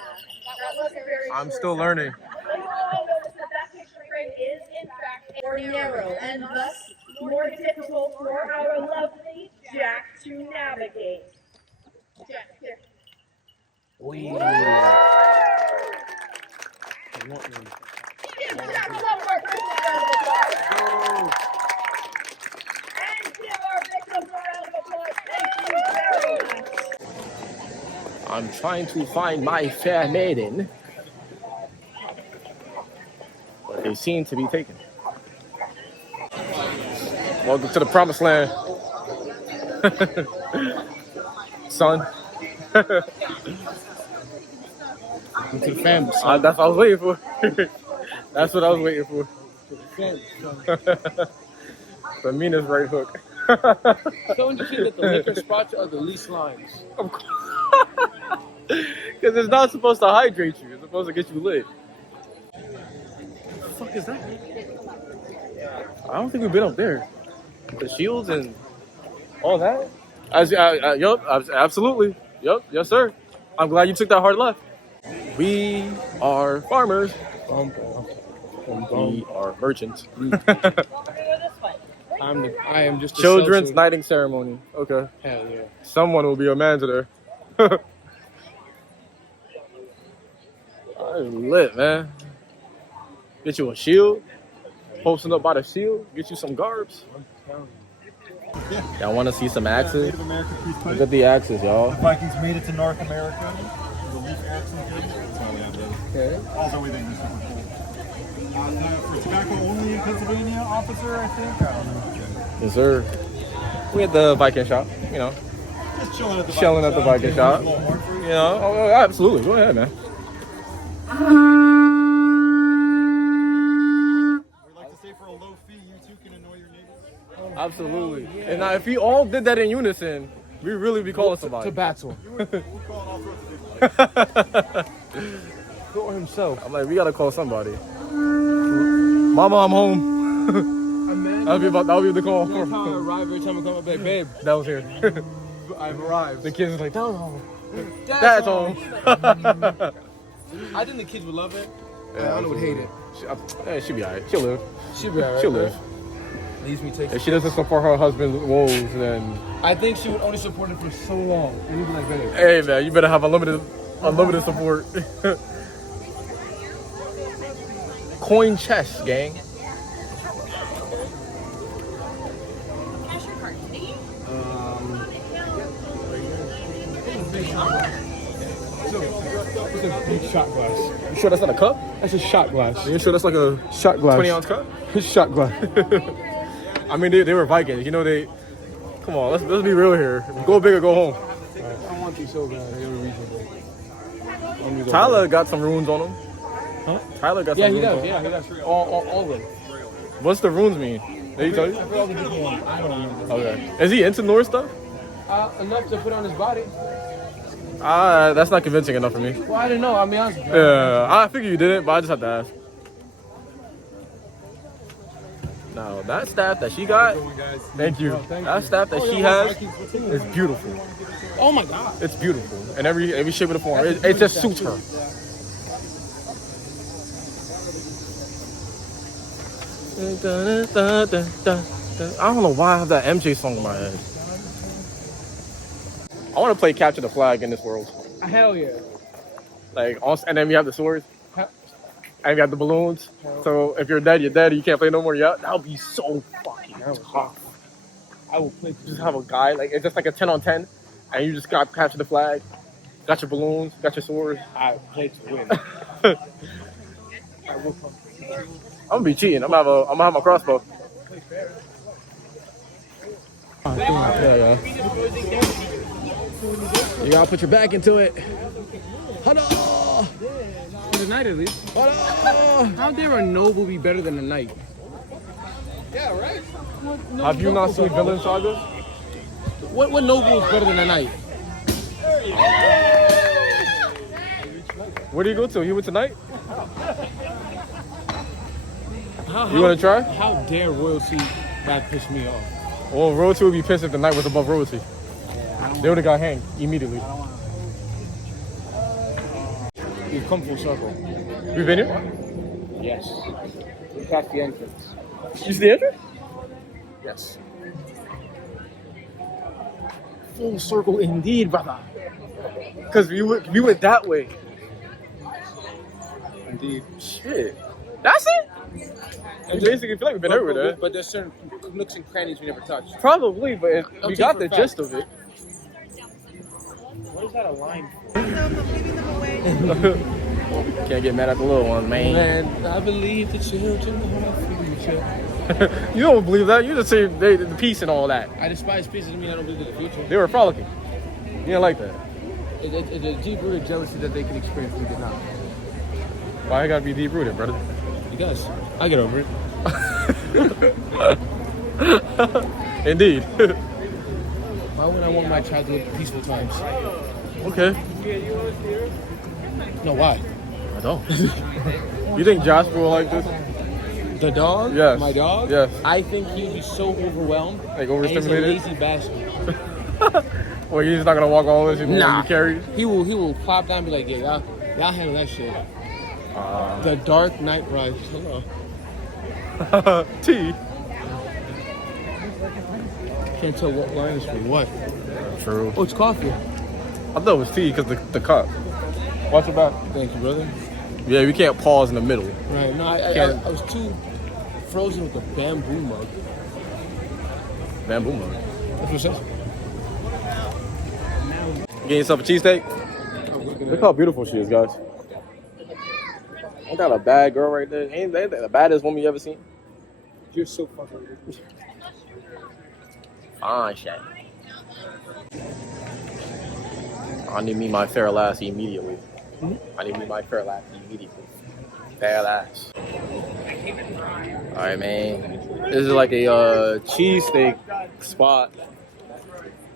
That wasn't very I'm sure. still learning. But you all notice that that picture frame is, in fact, more narrow and thus more difficult for our lovely Jack to navigate. Jack, here. Give Jack a little more round of applause. And give our victims a round of applause. Thank you very much. I'm trying to find my fair maiden. But they seem to be taken. Welcome to the promised land. Son. To the family, son. That's what I was waiting for. That's what I was waiting for. The meanest right hook. Don't you think that the liquor spots are the least lines? Because it's not supposed to hydrate you. It's supposed to get you lit. What the fuck is that? I don't think we've been up there. The shields and all that? Yup, absolutely. Yup, yes sir. I'm glad you took that hard left. We are farmers. We are merchants. I am just a Children's social- knighting ceremony. Okay. Hell yeah. Someone will be a man today. That's lit, man. Get you a shield. Posting up by the shield. Get you some garbs. Y'all want to see some axes? Look at the axes, y'all. The Vikings made it to North America. The leaf axe invaded. Okay. Also, we think this is super cool. For tobacco only in Pennsylvania, officer, I think. I don't know. Yes, sir. We at the Viking shop, you know. Just chilling at the Viking shop. You You know, oh, absolutely. Go ahead, man. We'd like to say for a low fee, you too can annoy your neighbors. Absolutely. And now, if we all did that in unison, we really be calling somebody. To battle. We're calling all sorts of people. Thor himself. I'm like, we gotta call somebody. Mama, I'm home. That'll be the call. That's how I arrive every time I come up, like, babe, That was here. I've arrived. The kids are like, that was home. Dad's home. I think the kids would love it. Yeah, I would hate it. She'll be alright. She'll live. She'll be alright. She'll live. Leaves me take. If she doesn't support her husband's woes, then I think she would only support it for so long. And we'd be like, babe. hey man, you better have unlimited support. Coin chest, gang. It's a big shot glass. You sure that's not a cup? That's a shot glass. You sure that's like a Shot glass. 20-ounce cup? Shot glass. I mean, they were Vikings. You know, come on, let's be real here. Go big or go home. I want these so bad. They were reasonable. Tyler got some runes on him. Huh? Tyler got some runes on him. Yeah, he does. All of them. What's the runes mean? Did he tell you? I forgot the different ones. I don't remember. Okay. Is he into Norse stuff? Enough to put on his body. That's not convincing enough for me. Well, I didn't know. I'll be honest with you. Yeah, I figured you didn't, but I just have to ask. Now, that staff that she got, thank you. That staff that she has is beautiful. Oh my God. It's beautiful. And every shape of the form. It just suits her. I don't know why I have that MJ song in my head. I want to play Capture the Flag in this world. Hell yeah. Like, and then we have the swords. And we have the balloons. So if you're dead, you're dead. You can't play no more. Yeah, that would be so fucking tough. I will play. Just have a guy, like, it's just like a 10-on-10. And you just got capture the flag, got your balloons, got your swords. I play to win. I'm gonna be cheating. I'm gonna have my crossbow. Yeah. You gotta put your back into it. Huddle! For the knight at least. Huddle! How dare a noble be better than a knight? Yeah, right. Have you not seen Villain Saga? What noble is better than a knight? Where do you go to? You went tonight? How, You wanna try? How dare royalty that piss me off? Well, royalty would be pissed if the knight was above royalty. They would have got hanged immediately. We've come full circle. We've been here? Yes. We passed the entrance. You see the entrance? Yes. Full circle indeed, brother. Because we went that way. Indeed. Shit. That's it? You basically feel like we've been everywhere. But there's certain nooks and crannies we never touched. Probably, but we got the gist of it. What is that a line Can't get mad at the little ones, man. Man, I believe the children are future. You don't believe that. You just say the peace and all that. I despise peace, doesn't mean I don't believe in the future. They were frolicking. You didn't like that. It's a deep-rooted jealousy that they can experience we did not. Why I gotta be deep-rooted, brother? Because I get over it. Indeed. Why would I want my child to live peaceful times? Okay. No, why? I don't. You think Jasper will like this? The dog? Yes. My dog? Yes. I think he'd be so overwhelmed. Like overstimulated? He's a lazy bastard. Well, he's not gonna walk all this. He's Nah. be carried. He will plop down and be like, yeah, y'all handle that shit. The Dark Knight Rises. Hello. T. Can't tell what line is for what. True. Oh, it's coffee. I thought it was tea because the cup. Watch your back. Thank you, brother. Yeah, we can't pause in the middle. Right. No, I was too frozen with the bamboo mug. Bamboo mug. That's what it says. Getting yourself a cheesesteak? Look how beautiful she is, guys. Ain't that a bad girl right there? Ain't that the baddest woman you ever seen? You're so fucking ridiculous. Fine, shit. I need me my fair lass immediately. I need me my fair lass immediately. Fair lass. Alright, man. This is like a cheesesteak spot.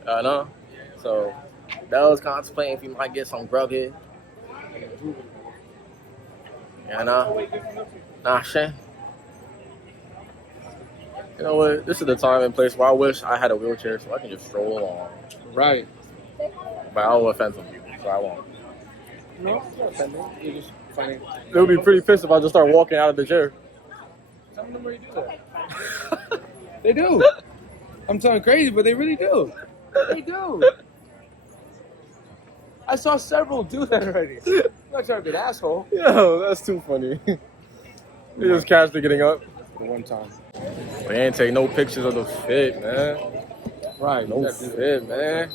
I know. So, that was contemplating if you might get some grub here. You know? Nah, shit. You know what? This is the time and place where I wish I had a wheelchair so I can just stroll along. Right. But I will offend some people, so I won't. No, it's not offending. You're just funny. They would be pretty pissed if I just start walking out of the chair. Some of them already do that. They do. I'm talking crazy, but they really do. They do. I saw several do that already. I'm not trying to be an asshole. Yo, that's too funny. They just casually getting up. For one time. They ain't take no pictures of the fit, man. Right. No fit, man.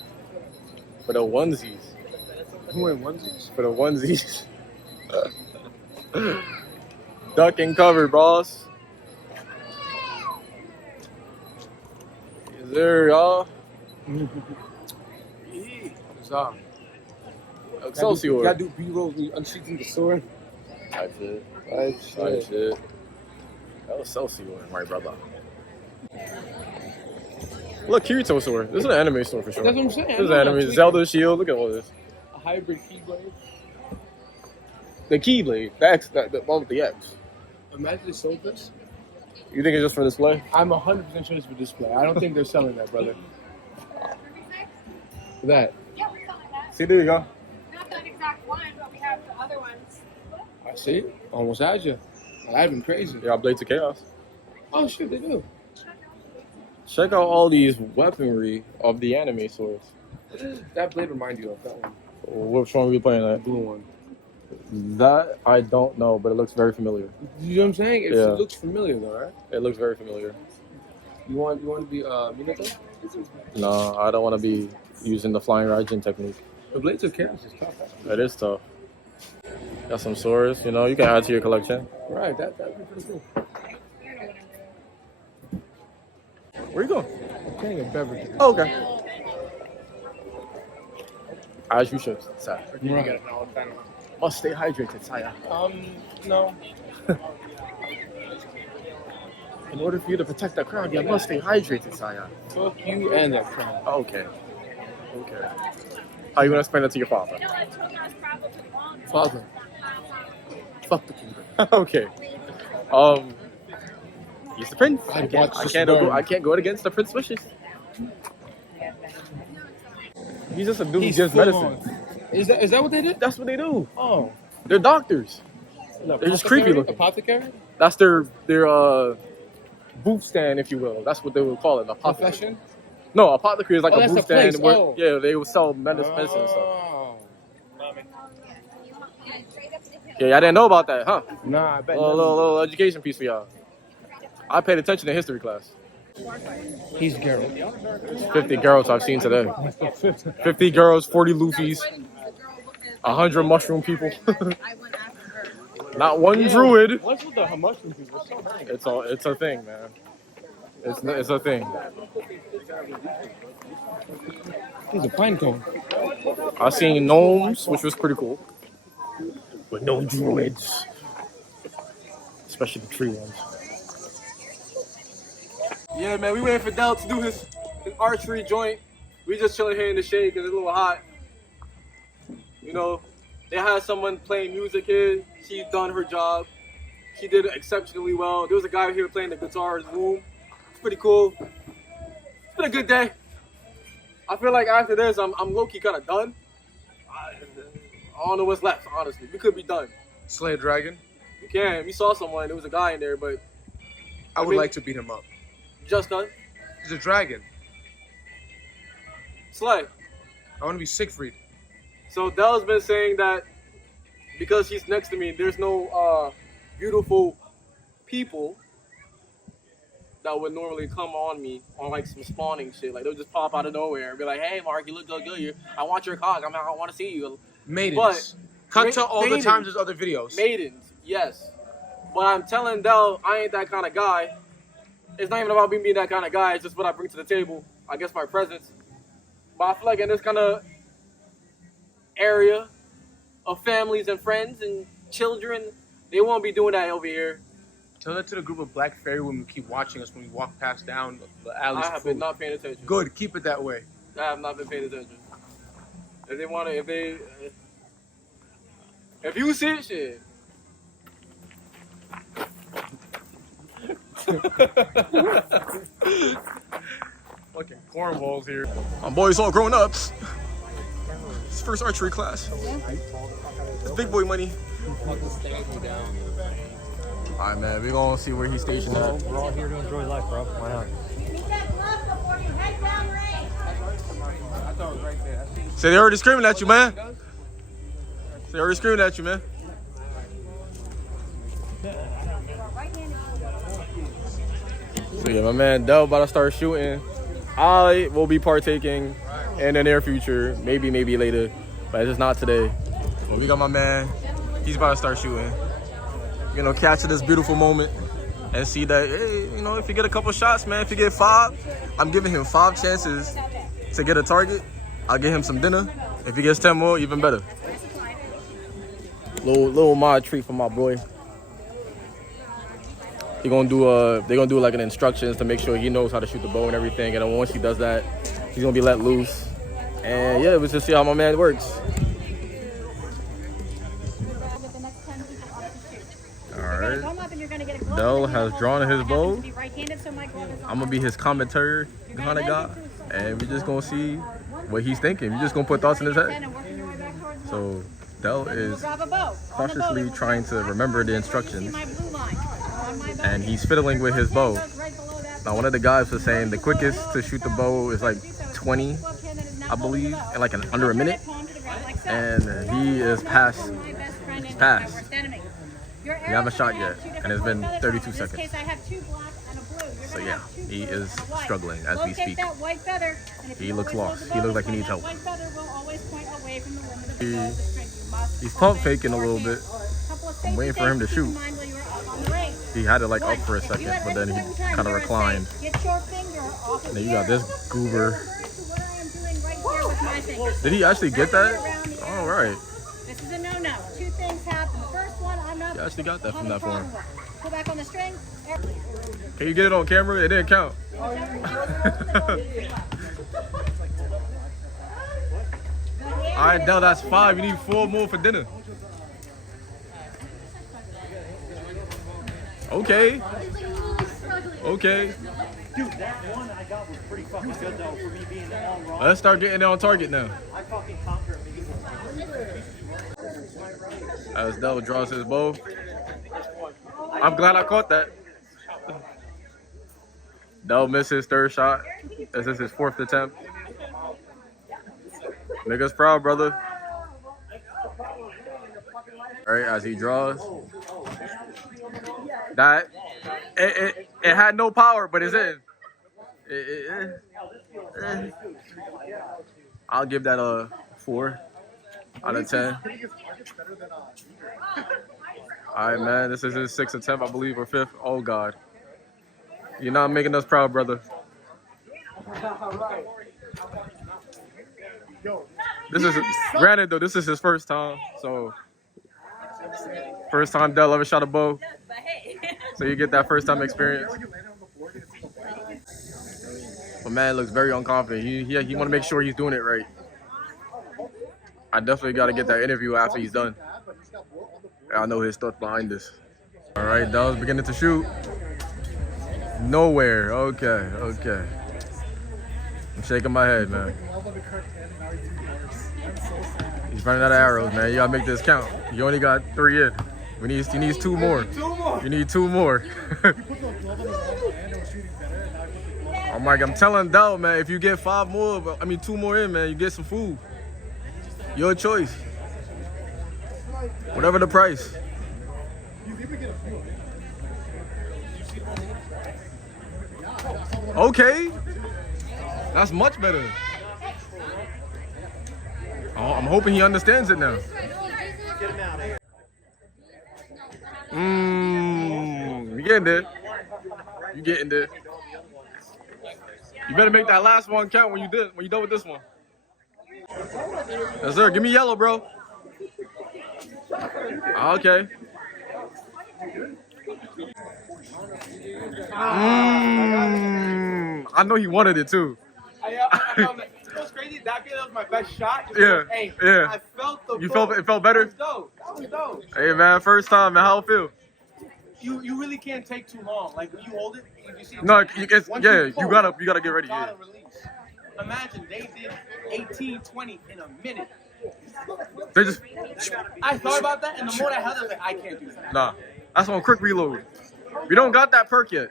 For the onesies. Who wearing onesies? For the onesies. Duck and cover, boss. Is there, y'all? What's up? Excelsior. Gotta do B-roll when you unsheathing the sword. Type shit. Type shit. That was Excelsior, my brother. Look, Kirito sword. This is an anime sword for sure. That's what I'm saying. This is an anime. Zelda shield. Look at all this. A hybrid keyblade. The keyblade. The X. The one with the X. Imagine they sold this. You think it's just for display? I'm 100% sure it's for display. I don't think they're selling that, brother. That. Yeah, we're selling that. See, there you go. Not that exact one, but we have the other ones. I see. Almost had you. I've been crazy. Yeah, Blades of Chaos. Oh, shit, they do. Check out all these weaponry of the anime swords. What does that blade remind you of? That one? Which one were you playing at? The blue one. That I don't know, but it looks very familiar. You know what I'm saying? It looks familiar, though, right? It looks very familiar. You want to be Minato? No, I don't want to be using the flying Raijin technique. The Blades of Chaos is tough. That is tough. Got some swords, you know, you can add to your collection. Right, that'd be pretty cool. Where you going? I'm getting a beverage. Oh, okay. As you should, sir. Right. Must stay hydrated, sire. No. In order for you to protect that crown, you must stay hydrated, sire. Fuck you and that crown. Okay. Okay. How you gonna explain that to your father? Father. Fuck the kingdom. Okay. He's the prince. I can't go against the prince's wishes. He's just a dude who gives medicine. Is that what they did? That's what they do. Oh. They're doctors. They're just creepy looking. Apothecary? That's their booth stand, if you will. That's what they would call it. Apothecary. Profession? No, apothecary is like a booth stand where yeah, they would sell medicine and stuff. Yeah, I didn't know about that, huh? Nah, I bet. Little education piece for y'all. I paid attention in history class. He's Geralt. 50 girls I've seen today. 50 girls, 40 Luffys, 100 mushroom people. Not one druid. What's with the mushroom people? It's a thing, man. It's a thing. He's a pine cone. I seen gnomes, which was pretty cool, but no druids, especially the tree ones. Yeah, man, we waiting for Del to do his archery joint. We just chilling here in the shade because it's a little hot. You know, they had someone playing music here. She's done her job. She did exceptionally well. There was a guy here playing the guitar in his room. It's pretty cool. It's been a good day. I feel like after this, I'm low-key kind of done. I don't know what's left, honestly. We could be done. Slay a dragon? We can. We saw someone. There was a guy in there, but... I would like to beat him up. Just done? He's a dragon. Slay. I want to be Siegfried. So Del's been saying that because he's next to me, there's no beautiful people that would normally come on me on like some spawning shit. Like they'll just pop out of nowhere and be like, "Hey, Mark, you look so good. I want your cock. I want to see you." Maidens. Cut to all the times there's other videos. Maidens, yes. But I'm telling Del, I ain't that kind of guy. It's not even about me being that kind of guy. It's just what I bring to the table. I guess my presence. But I feel like in this kind of area of families and friends and children, they won't be doing that over here. Tell that to the group of black fairy women who keep watching us when we walk past down the alleys. I have been not paying attention. Good, keep it that way. I have not been paying attention. If they want to, if you see shit. Fucking cornballs here. My boys all grown up. It's first archery class. It's big boy money. Alright, man, we're gonna see where he's stationed at. We're all here to enjoy life, bro. Why not? Say they already screaming at you, man. They already screaming at you, man. So yeah, my man Del about to start shooting. I will be partaking in the near future, maybe later, but it's just not today. But we got my man. He's about to start shooting. You know, capture this beautiful moment and see that, hey, you know, if you get a couple shots, man, if you get 5, I'm giving him 5 chances to get a target. I'll get him some dinner. If he gets 10 more, even better. Little mod treat for my boy. They're gonna do like an instructions to make sure he knows how to shoot the bow and everything. And then once he does that, he's gonna be let loose. And yeah, we'll just see how my man works. Alright. Del has drawn his bow. I'm gonna be his commentator kind of guy. And we're just gonna see what he's thinking. We're just gonna put thoughts in his head. So Del is cautiously trying to remember the instructions. And he's fiddling with his bow. Now one of the guys was saying the quickest to shoot the bow is like 20, I believe, in like under a minute. And he is past. He's past. He haven't shot yet. And it's been 32 In this seconds. case, I have 2 black and a blue. You're So gonna yeah, have 2 he blues is and a white. struggling as we Locate speak. that white feather, and if He you looks always lost. lose He the looks like he bonus needs point, help. that white feather will always point away from the limit of the bow of the string. You must He's hold pump it faking a in little your bit. hand. Couple of I'm waiting for him to safety shoot. things keep in mind while you are up on the ring. He had it like up for a If you second, at but any then he point in time kind of hear us say, reclined. Get your finger off of And then the you got this arrow. goober. You're referring to what I am doing right here with my fingers. Did he actually get that? All right. This is a no-no. 2 things happen. The first one, I'm not. He actually got that from that form. Go back on the string. Can you get it on camera? It didn't count. All right, Del, that's 5. You need 4 more for dinner. Okay. Okay. Dude, that one I got was pretty fucking good though for me being all wrong. Let's start getting it on target now. I fucking conquered it. As Del draws his bow. I'm glad I caught that. Del missed his 3rd shot. This is his 4th attempt. Make us proud, brother. All right, as he draws. That it had no power, but it's in. I'll give that a 4 out of 10. All right, man. This is his 6th attempt, I believe, or 5th. Oh God, you're not making us proud, brother. This is granted though. This is his first time, so first time Del ever shot a bow. So you get that first time experience. But man looks very unconfident. He want to make sure he's doing it right. I definitely got to get that interview after he's done. I know his thoughts behind this. All right, Del's beginning to shoot. Nowhere. Okay. I'm shaking my head, man. He's running out of arrows, man. You gotta make this count. You only got 3 in. He needs 2 more. You need 2 more. Oh my God, I'm telling Del, man, if you get 2 more in, man, you get some food. Your choice. Whatever the price. Okay. That's much better. Oh, I'm hoping he understands it now. Get him out of here. You getting there. You getting there. You better make that last one count when you done with this one. Yes, sir. Give me yellow, bro. Okay. I know he wanted it too. I found that. You know what's crazy? That was my best shot. Yeah. Hey, Yeah. I felt the You ball. it felt better? That was dope. Hey man, first time, man. How it feel? You really can't take too long. Like when you hold it, you see. No, once you pull, gotta get ready. you gotta release. Imagine they did 18, 20 in a minute. They just I thought about that, and the more I held it, I was like, I can't do that. nah. That's on quick reload. We don't got that perk yet.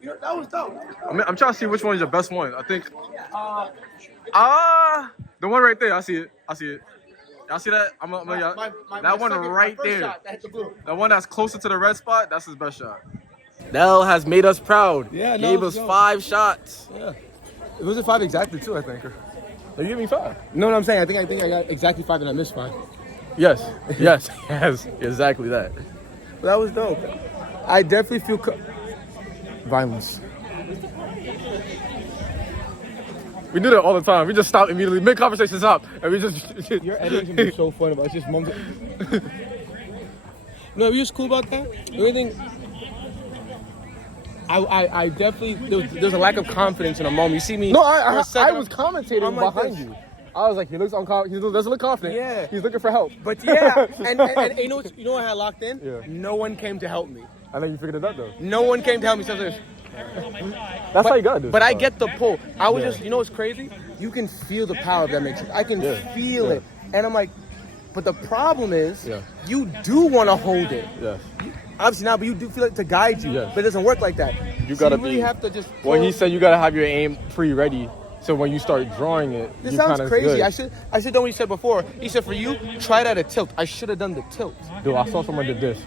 You know, that was dope. I'm trying to see which one is your best one. I think Uh, the one right there. I see it. Y'all see that? That one right there. Shot, that hit the blue. The one that's closer to the red spot, that's his best shot. Del has made us proud. Yeah, Gave us 5 shots. Yeah. It was a 5 exactly too, I think. You give me 5. No, I'm saying I think I got exactly 5 and I missed 5. Yes. Yes. Exactly that. But that was dope. I definitely feel violence. We do that all the time. We just stop immediately, mid conversation stop, and we just. Your editing is so fun about it. It's just mums. No, you're just cool about that. The only thing, I definitely there's a lack of confidence in a moment. You see me? No, I was I'm commentating like behind this. you. I was like, he doesn't look confident. Yeah. He's looking for help. But yeah, and you know what I had locked in? Yeah. No one came to help me. I think you figured it out though. No one came to help me. So there's- That's how you gotta do it. But I get the pull. I was just, you know what's crazy? You can feel the power of that makes sense. I can feel it. And I'm like, but the problem is, you do want to hold it. Yes. Obviously not, but you do feel it to guide you. Yes. But it doesn't work like that. You gotta really have to just pull. When he said you gotta have your aim pre-ready, so when you start drawing it, This you sounds kinda crazy. good. I should done what he said before. He said for you, try it at a tilt. I should have done the tilt. Dude, I saw someone did this.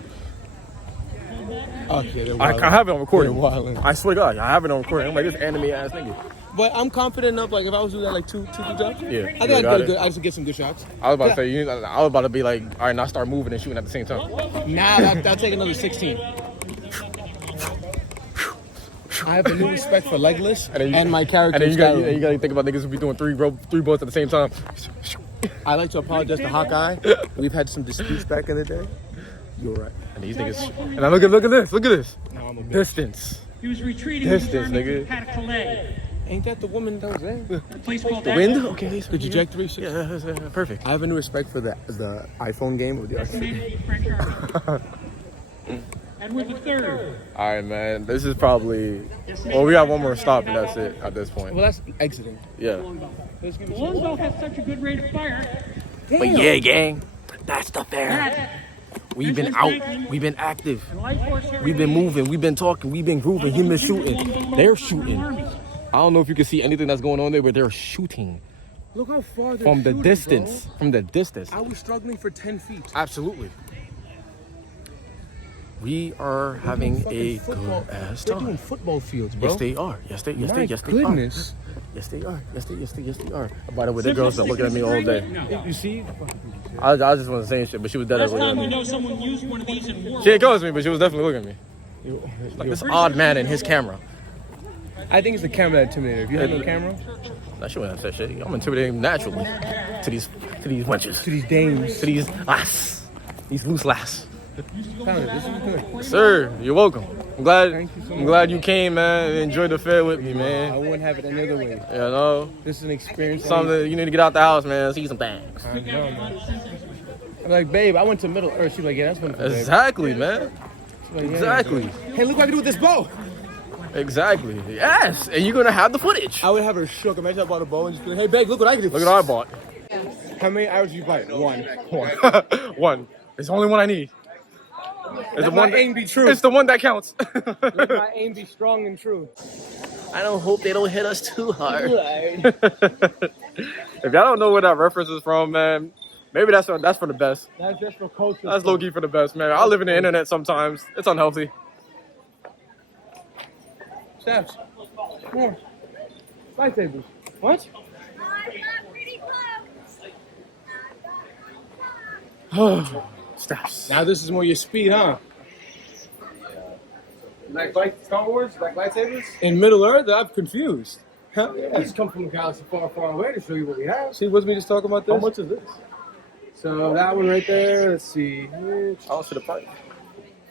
Okay, I have it on recording. Wildin'. I swear to God, I have it on recording. I'm like, this anime ass nigga. But I'm confident enough. Like if I was doing that like two jumps, Yeah, I think you I'd got get it. good. I should get some good shots. I was about to say, I was about to be like, all right, now start moving and shooting at the same time. Nah, that'll take another 16. I have a new respect for legless and my character. And then you gotta think about niggas who be doing three bullets at the same time. I like to apologize to Hawkeye. We've had some disputes back in the day. You're right. And these niggas. And now look at this. No, I'm a bitch. Distance. He was retreating Distance, nigga. nigga. Ain't that the woman that was there? The place called The wind? Okay. The trajectory? Yeah, perfect. I have a new respect for the iPhone game with the And with the third. All right, man. This is probably. Well, we got one more stop, and that's it at this point. Well, that's exiting. Yeah. Lonsdale has such a good rate of fire. But yeah, gang. That's the fair. We've been out. We've been active. We've been moving. We've been talking. We've been grooving. Him been shooting. They're shooting. I don't know if you can see anything that's going on there, but they're shooting. Look how far they're from the shooting, distance. bro. From the distance. I was struggling for 10 feet. Absolutely. We are having a good ass They're time. doing football fields, bro. Yes, they are. Yes, they are. Goodness. Yes, they are. Yes, they are. By the way, the girls been looking at me all day. You see? I just wasn't saying shit, but she was dead Last looking at time we me. know someone used one of these in war. She ain't going to me, but she was definitely looking at me. Like this odd man and his camera. I think it's the camera that intimidated. If you had no camera, Nah, she wouldn't have said shit. I'm intimidating naturally to these wenches, to these dames, to these lass, these loose lass. Tyler, this is good. Sir, you're welcome. I'm glad you came, man, and enjoyed the fair with me, man. I wouldn't have it any other way. You know, This is an experience. something you need to get out the house, man. See some things. I know, man. I'm like, babe, I went to Middle Earth. She's like, yeah, that's wonderful, babe. Exactly, man. She's like, yeah, Exactly. Hey, look what I can do with this bow. Exactly. Yes, and you're gonna have the footage. I would have her shook. Imagine I bought a bow and just be like, hey, babe, look what I can do. Look at what I bought. How many arrows did you buy? One. One. It's the only one I need. It's Let my aim be true. It's the one that counts. Let my aim be strong and true. I don't hope they don't hit us too hard. If y'all don't know where that reference is from, man, maybe that's for the best. That's just for culture. That's low key for the best, man. I live in the internet sometimes. It's unhealthy. Steps. More. Lightsabers. What? Steps. Now this is more your speed, huh? Like Star Wars? Like lightsabers? In Middle Earth, I'm confused. Huh? I just come from a galaxy far, far away to show you what we have. See, wasn't we just talking about this? How much is this? So that one right there, let's see. I don't see the price.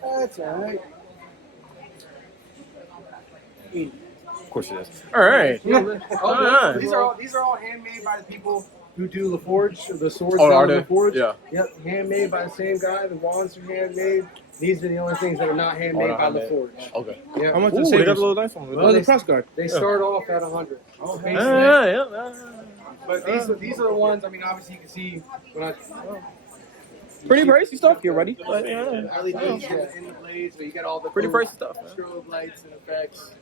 That's alright. Of course it is. All right. All right. These are all handmade by the people who do LaForge, the swords Oh, are down they? LaForge. Yeah. Yep, handmade by the same guy. The wands are handmade. These are the only things that are not handmade by LaForge. Okay. Yeah. How much Ooh, is they it? got a little nice one. Oh, the press guard. They start off at 100. Oh, yeah. But these are the ones. I mean, obviously you can see when I. Pretty pricey stuff. Get ready. LEDs in the blades, but you get all the Pretty pricey stuff. strobe lights and effects.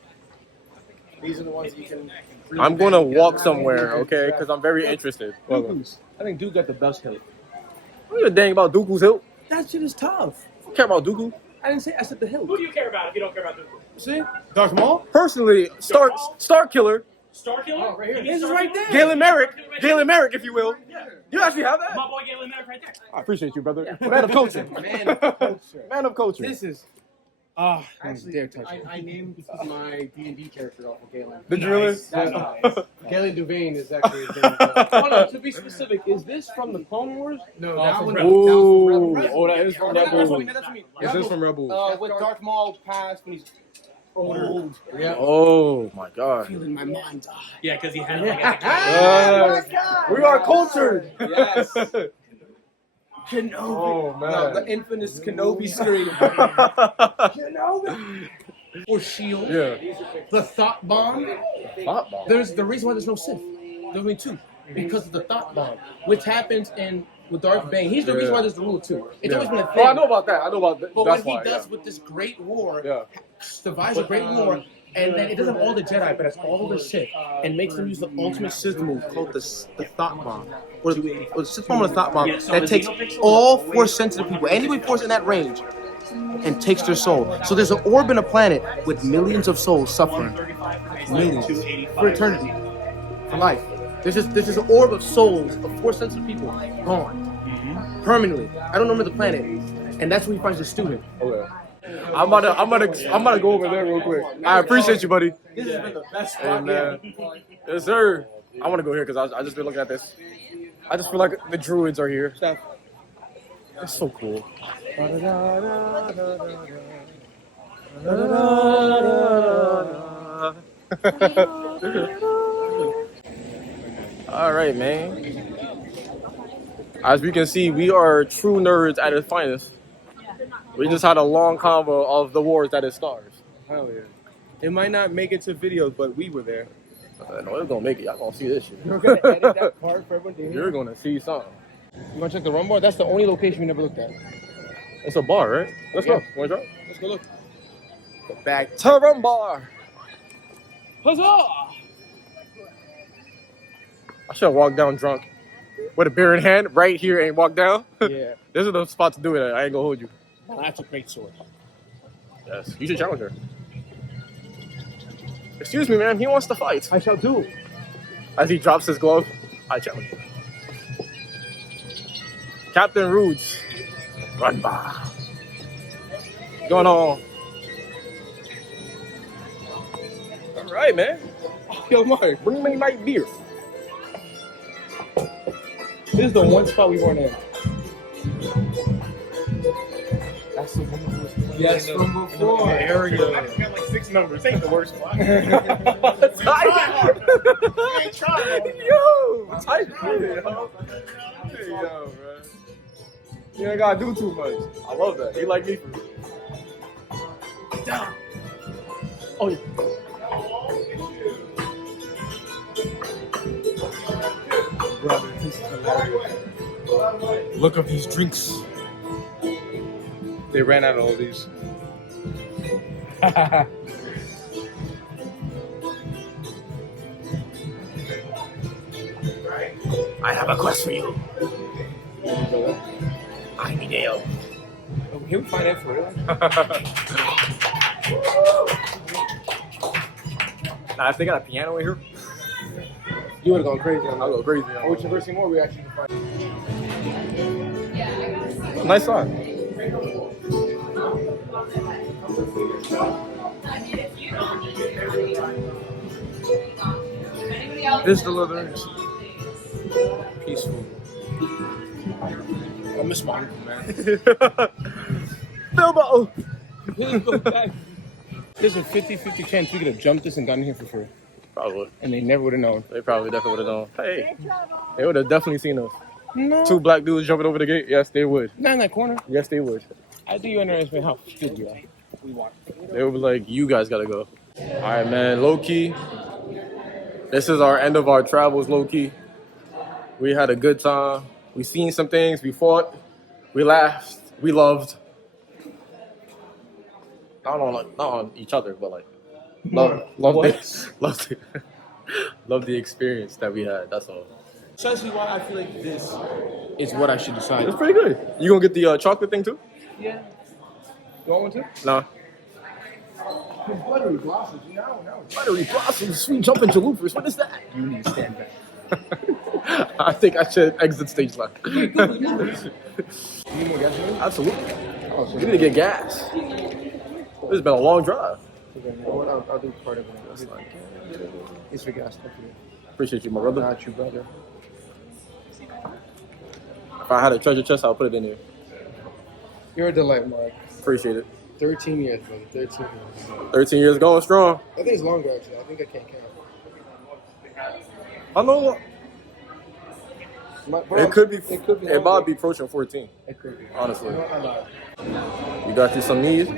These are the ones that you can. I'm gonna walk somewhere, okay? Because I'm very interested. Dooku's. I think Duke got the best hilt. I don't give a dang about Dooku's hilt. That shit is tough. I don't care about Dooku. I didn't say. I said the hilt. Who do you care about if you don't care about Dooku? See, Darth Maul. Personally, Star Killer, Starkiller? Oh, right here. This is right there. Galen Merrick, if you will. You actually have that? My boy Galen Merrick right there. I appreciate you, brother. Man of culture. Man of culture. Man of culture. This is. Actually, dare touch me. I named my D&D character off of Galen. Did you really? That's nice. Galen Duvain is actually his name. Hold on, to be specific, is this from the Clone Wars? No, Oh, that from one. Ooh. That was from Rebels. Oh, that is from That's Rebels. what we- that's what we- Is this from Rebels? With Darth Maul passed when he's older. Yeah. Oh my god. Feeling my mind's eye. Yeah, because he had it like as a kid. We are cultured. Yes. Kenobi. Oh man. No, the infamous Kenobi scream. Kenobi. Or shield. Yeah. The thought bomb. Thought bomb. There's the reason why there's no Sith. There's only two. Because of the thought bomb, which happens with Darth Bane. He's the reason why there's the rule too. It's always been a thing. Oh, I know about that. I know about that. But That's what he why, does yeah. with this great war, Yeah. devises a great war, and then it doesn't have all the Jedi, but it's all the Sith, and makes them use the ultimate Sith move called the thought bomb, or the Sith form of the thought bomb that takes all force sensitive people, anybody force in that range, and takes their soul. So there's an orb in a planet with millions of souls suffering. Millions. For eternity. For life. There's just an orb of souls of 4 cents of people gone. Permanently. I don't remember the planet. And that's where he finds the student. Okay. I'm about to go over there real quick. I appreciate you, buddy. This has been the best Hey, man. Yes, sir. I want to go here because I just been looking at this. I just feel like the druids are here. It's so cool. All right, man. As we can see, we are true nerds at its finest. We just had a long convo of the wars that is stars. Hell yeah. It might not make it to videos, but we were there. No, it's gonna make it. Y'all gonna see this shit. You're gonna edit that part for everyone to hear? You're gonna see something. You wanna check the rum bar? That's the only location we never looked at. It's a bar, right? Let's go. Wanna try? Let's go look. Go back to rum bar. Huzzah! I should have walked down drunk with a beer in hand right here and walk down. Yeah. This is the spot to do it at. I ain't gonna hold you. That's a great sword. Yes. You should challenge her. Excuse me, ma'am. He wants to fight. I shall do. As he drops his glove, I challenge him. Captain Rudes. Run by. Going on. All right, man. Yo, Mark, bring me my beer. This is the one spot we weren't in. That's the one that was Yes, from before. area. I got like 6 numbers. Ain't the worst spot. Ain't trying. Yo, tight shit, yo. Hey, yo, bro. You ain't gotta do too much. I love that. He like me for real. Down. Oh, yeah. Brother, this is hilarious. Look at these drinks. They ran out of all these. I have a quest for you. I need ale. Can we find that for real? Nah, if they got a piano in here, You would have gone crazy on that. I'll go crazy. Or we should verse more, we actually can find it. Nice song. This deliverance. Peaceful. I miss my uncle, man. Bilbo! Please go back. There's a 50-50 chance we could have jumped this and gotten here for free. Probably. And they never would have known. They probably definitely would have known. Hey, they would have definitely seen us. No. 2 black dudes jumping over the gate. Yes, they would. Not in that corner. Yes, they would. I think you underestimate how good you are. We walked. They would be like, you guys gotta go. All right, man. Low key. This is our end of our travels. Low key. We had a good time. We seen some things. We fought. We laughed. We loved. Not on each other, but like loved the experience that we had. That's all. Essentially, why I feel like this is what I should decide. It's pretty good. You gonna get the chocolate thing too? Yeah. You want one too? No. Buttery blossoms. Buttery blossoms, sweet jumping jaloopers. What is that? You need to stand back. I think I should exit stage left. You need more gas? Absolutely. Oh, so We need to get gas. This has been a long drive. I'll do part of it. It's for gas. Appreciate you, my brother. Got you, brother. If I had a treasure chest, I'll put it in here. You're a delight, Mark. Appreciate it. 13 years, brother. 13 years. 13 years going strong. I think it's longer, actually. I think I can't count. I know. It could be. It might be approaching 14. It could be. Honestly. You know, I lied. We got you some knees.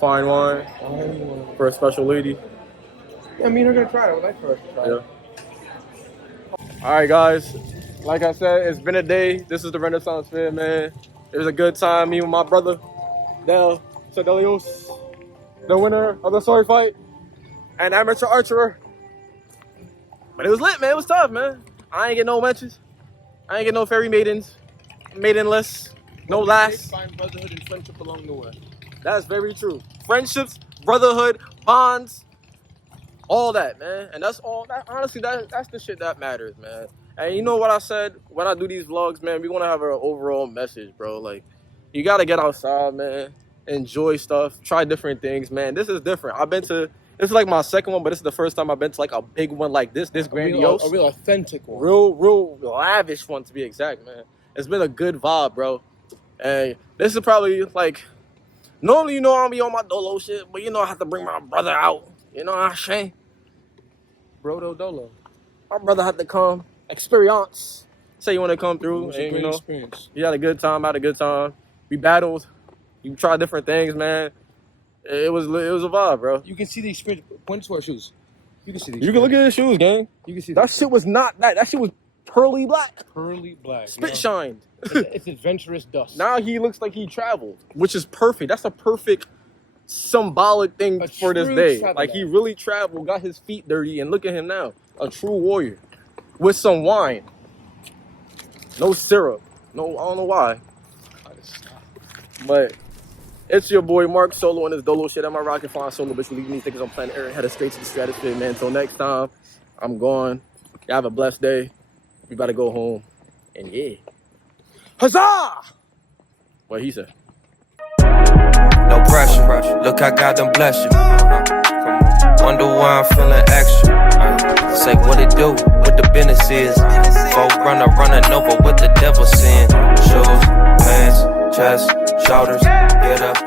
Fine wine for a special lady. Yeah, me and her gonna try it. I would like for us to try it. Yeah. All right, guys. Like I said, it's been a day. This is the Renaissance Faire, man. It was a good time. Me and my brother, Del Sedelios, the winner of the sword fight, and amateur archer. But it was lit, man. It was tough, man. I ain't get no mentions. I ain't get no fairy maidens, maidenless. No last. Find brotherhood and friendship along the way. That's very true. Friendships, brotherhood, bonds, all that, man. And that's all that honestly that's the shit that matters, man. And you know what I said when I do these vlogs, man, we want to have an overall message, bro. Like, you gotta get outside, man. Enjoy stuff, try different things, man. This is different. This is like my second one, but this is the first time I've been to like a big one like this grandiose. A real authentic one. Real lavish one, to be exact, man. It's been a good vibe, bro. And this is probably like, normally, you know, I'll be on my dolo shit, but you know, I have to bring my brother out. You know what I'm saying? Brodo Dolo. My brother had to come, experience. Say you want to come through. It was a and, great you know, experience. you had a good time, We battled. You tried different things, man. It was a vibe, bro. You can see the experience. Point to our shoes. You can see the You can look at his shoes, gang. You can see that shit was not that. That shit was pearly black. Pearly black. Spit shined. It's adventurous dust. Now he looks like he traveled, which is perfect. That's a perfect symbolic thing for this day. Like, he really traveled, got his feet dirty, and look at him now. A true warrior. With some wine. No syrup. No, I don't know why. But it's your boy Mark Solo and this Dolo shit. Am I rocking fine solo? Bitch, leaving these niggas on planet Earth. Headed straight to the stratosphere, man. Until next time, I'm gone. Y'all have a blessed day. We about to go home. And yeah. Huzzah! What he said. No pressure. Look, I got them bless you. Wonder why I'm feeling extra. Say what it do, what the business is. Running over what the devil sin. Shoes, pants, chest, shoulders, get up.